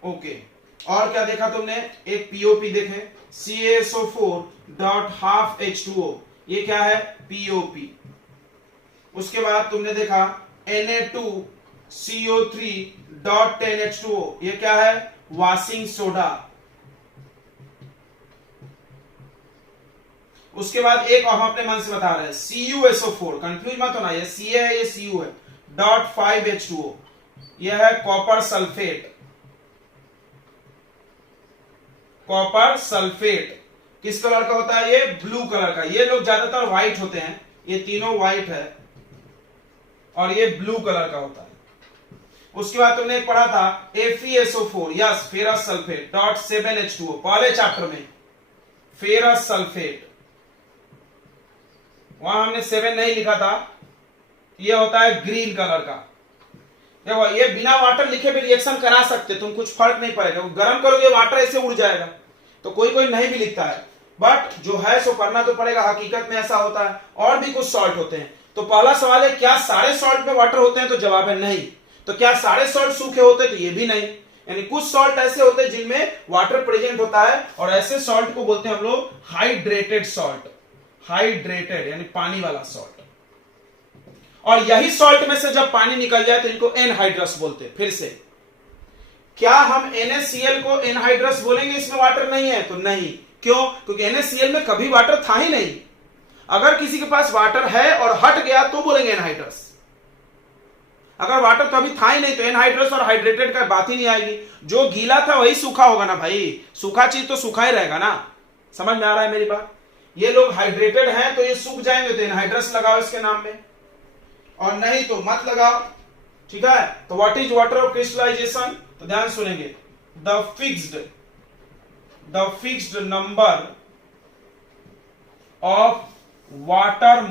ओके। और क्या देखा तुमने, एक पीओपी देखे, CaSO4.12H2O, ये क्या है, पीओपी। उसके बाद तुमने देखा Na2CO3.10H2O, ये क्या है, वॉशिंग सोडा। उसके बाद एक हम अपने मन से बता रहे हैं, CuSO4, कंफ्यूज मत होना, ये Ca है ये Cu है, .5H2O, यह है कॉपर सल्फेट। कॉपर सल्फेट किस कलर का होता है, ये ब्लू कलर का। ये लोग ज्यादातर व्हाइट होते हैं, ये तीनों व्हाइट है, और ये ब्लू कलर का होता है। उसके बाद तुमने एक पढ़ा था FeSO4, yes, ferrous sulphate, .7H2O, पहले चैप्टर में फेरस सल्फेट, वहां हमने 7 नहीं लिखा था, ये होता है ग्रीन कलर का। देखो ये बिना वाटर लिखे भी रिएक्शन करा सकते, तुम कुछ फर्क नहीं पड़ेगा, गर्म करोगे वाटर ऐसे उड़ जाएगा, तो कोई कोई नहीं भी लिखता है, बट जो है सो करना तो पड़ेगा, हकीकत में ऐसा होता है। और भी कुछ सॉल्ट होते हैं। तो पहला सवाल है, क्या सारे सॉल्ट में वाटर होते हैं, तो जवाब है नहीं। तो क्या सारे सॉल्ट सूखे होते हैं, तो ये भी नहीं। यानी कुछ सॉल्ट ऐसे होते हैं जिनमें वाटर प्रेजेंट होता है, और ऐसे सॉल्ट को बोलते हैं हम लोग हाइड्रेटेड सॉल्ट, हाइड्रेटेड यानी पानी वाला सॉल्ट। और यही सॉल्ट में से जब पानी निकल जाए तो इनको एनहाइड्रस बोलते हैं। फिर से, क्या हम NaCl को एनहाइड्रस बोलेंगे, इसमें वाटर नहीं है, तो नहीं। क्यों, क्योंकि NaCl में कभी वाटर था ही नहीं। अगर किसी के पास वाटर है और हट गया तो बोलेंगे एनहाइड्रस, अगर वाटर कभी था ही नहीं तो एनहाइड्रस और हाइड्रेटेड का बात ही नहीं आएगी। जो गीला था वही सूखा होगा ना भाई, सूखा चीज तो सूखा ही रहेगा ना। समझ में आ रहा है मेरी बात। ये लोग हाइड्रेटेड हैं तो ये सूख जाएंगे, तो एनहाइड्रस लगाओ इसके नाम में, और नहीं तो मत लगाओ, ठीक है। तो what is water of crystallization, तो ध्यान सुनेंगे, the the fixed number of water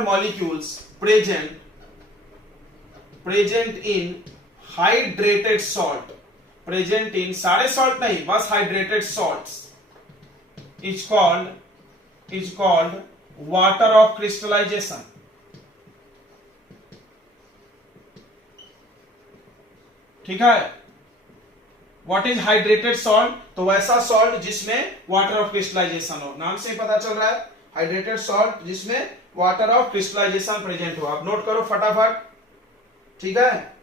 molecules present in hydrated salt, present in सारे सॉल्ट नहीं, बस hydrated salts is called water of crystallisation. ठीक है, व्हाट इज हाइड्रेटेड सॉल्ट? तो वैसा सॉल्ट जिसमें वाटर ऑफ क्रिस्टलाइजेशन हो, नाम से पता चल रहा है हाइड्रेटेड सॉल्ट जिसमें वाटर ऑफ क्रिस्टलाइजेशन प्रेजेंट हो। आप नोट करो फटाफट, ठीक है।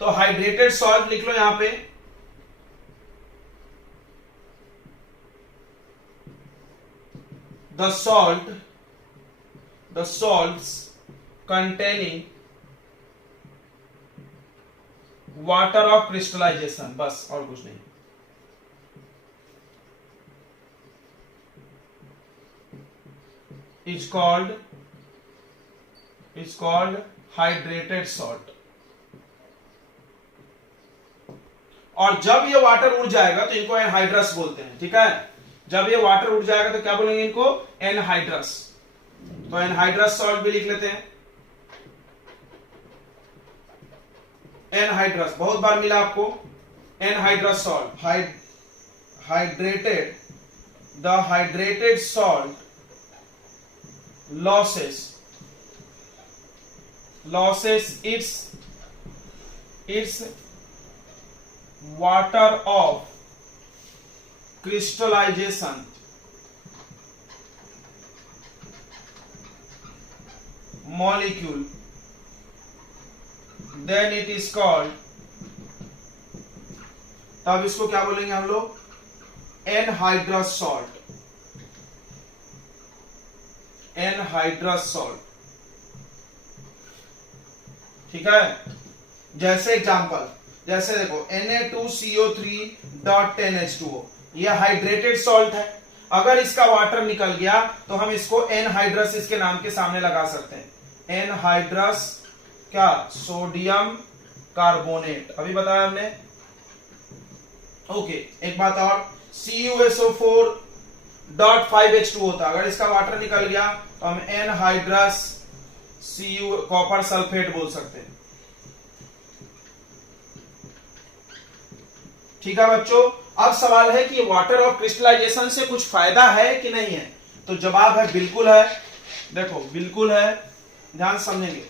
तो हाइड्रेटेड सॉल्ट लिख लो यहां पे, the salts containing water of crystallization, बस और कुछ नहीं। is called hydrated salt। और जब ये वाटर उड़ जाएगा तो इनको एनहाइड्रस बोलते हैं, ठीक है। जब ये वाटर उड़ जाएगा तो क्या बोलेंगे इनको? एनहाइड्रस। तो एनहाइड्रस सॉल्ट भी लिख लेते हैं, एनहाइड्रस बहुत बार मिला आपको, anhydrous salt. Hydrated, the hydrated salt losses its water of crystallization molecule, then it is called, तब इसको क्या बोलेंगे हम लोग? एनहाइड्रस सॉल्ट, एनहाइड्रस सॉल्ट, ठीक है। जैसे एग्जांपल, जैसे देखो Na2CO3.10H2O, ये हाइड्रेटेड सॉल्ट है। अगर इसका वाटर निकल गया तो हम इसको एनहाइड्रस इसके नाम के सामने लगा सकते हैं। एनहाइड्रस क्या? सोडियम कार्बोनेट, अभी बताया हमने। ओके, एक बात और, CuSO4.5H2 होता, अगर इसका वाटर निकल गया तो हम एनहाइड्रस कॉपर सल्फेट बोल सकते हैं। ठीक है बच्चों, अब सवाल है कि वाटर ऑफ क्रिस्टलाइजेशन से कुछ फायदा है कि नहीं है? तो जवाब है बिल्कुल है। देखो बिल्कुल है, ध्यान समझेंगे।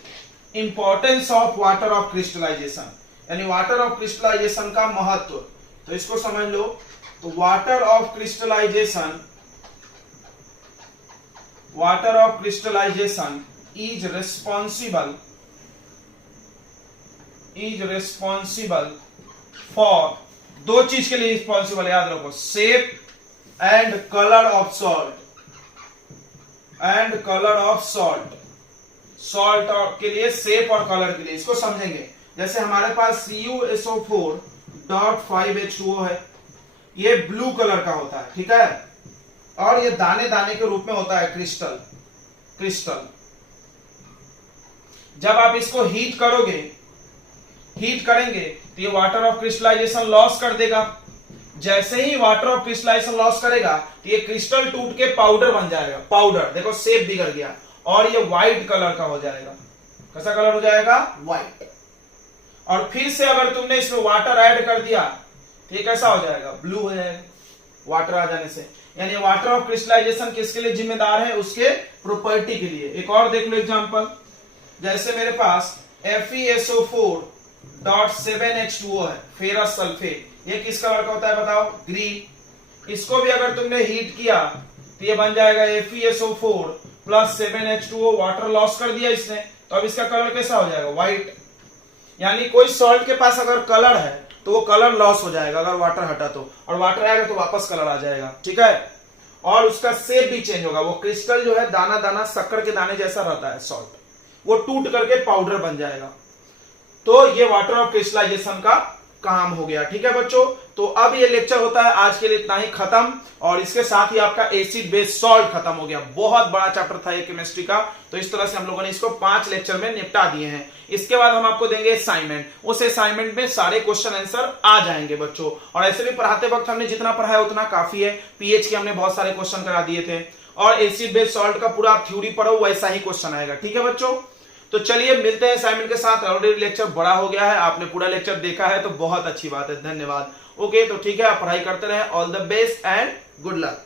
Importance of water of crystallization, यानी वाटर ऑफ क्रिस्टलाइजेशन का महत्व, तो इसको समझ लो। तो water of crystallization is responsible for, दो चीज के लिए रिस्पॉन्सिबल, याद रखो, shape and colour of salt, salt के लिए शेप और कलर के लिए। इसको समझेंगे, जैसे हमारे पास CuSO4.5H2O है, ये ब्लू कलर का होता है, ठीक है, और ये दाने दाने के रूप में होता है, क्रिस्टल। जब आप इसको हीट करेंगे तो ये वाटर ऑफ क्रिस्टलाइजेशन लॉस कर देगा। जैसे ही वाटर ऑफ क्रिस्टलाइजेशन लॉस करेगा तो ये क्रिस्टल टूट के पाउडर बन जाएगा। पाउडर, देखो शेप बिगड़ गया, और ये व्हाइट कलर का हो जाएगा। कैसा कलर हो जाएगा? व्हाइट। और फिर से अगर तुमने इसमें वाटर ऐड कर दिया तो ये कैसा हो जाएगा? ब्लू हो जाएगा, वाटर आ जाने से। यानी वाटर ऑफ क्रिस्टलाइजेशन किसके लिए जिम्मेदार है? उसके प्रॉपर्टी के लिए। एक और देख लो एग्जांपल, जैसे मेरे पास FeSO4.7H2O है, फेरस सल्फेट, ये किस कलर का होता है बताओ? ग्रीन। इसको भी अगर तुमने हीट किया तो ये बन जाएगा FeSO4+7H2O, वाटर लॉस कर दिया इसने, तो अब इसका कलर कैसा हो जाएगा? व्हाइट। यानी कोई सॉल्ट के पास अगर कलर है तो वो कलर लॉस हो जाएगा अगर वाटर हटा तो, और वाटर आएगा तो वापस कलर आ जाएगा, ठीक है। और उसका शेप भी चेंज होगा, वो क्रिस्टल जो है दाना दाना शक्कर के दाने जैसा रहता है सॉल्ट, वो टूट करके पाउडर बन जाएगा। तो ये वाटर ऑफ क्रिस्टलाइजेशन का काम हो गया, ठीक है बच्चों। तो अब ये लेक्चर होता है आज के लिए इतना ही खत्म, और इसके साथ ही आपका एसिड बेस सॉल्ट खत्म हो गया। बहुत बड़ा चैप्टर था ये केमिस्ट्री का, तो इस तरह से हम लोगों ने इसको 5 लेक्चर में निपटा दिए हैं। इसके बाद हम आपको देंगे असाइनमेंट, उस असाइनमेंट में सारे क्वेश्चन आंसर आ जाएंगे बच्चों। और ऐसे भी पढ़ाते वक्त हमने जितना पढ़ाया उतना काफी है। पीएच के हमने बहुत सारे क्वेश्चन करा दिए थे, और एसिड बेस सॉल्ट का पूरा थ्योरी पढ़ो वैसा ही क्वेश्चन आएगा। ठीक है बच्चों, तो चलिए मिलते हैं असाइनमेंट के साथ। ऑलरेडी लेक्चर बड़ा हो गया है, आपने पूरा लेक्चर देखा है तो बहुत अच्छी बात है, धन्यवाद। ओके, तो ठीक है, आप पढ़ाई करते रहे। All the best and good luck.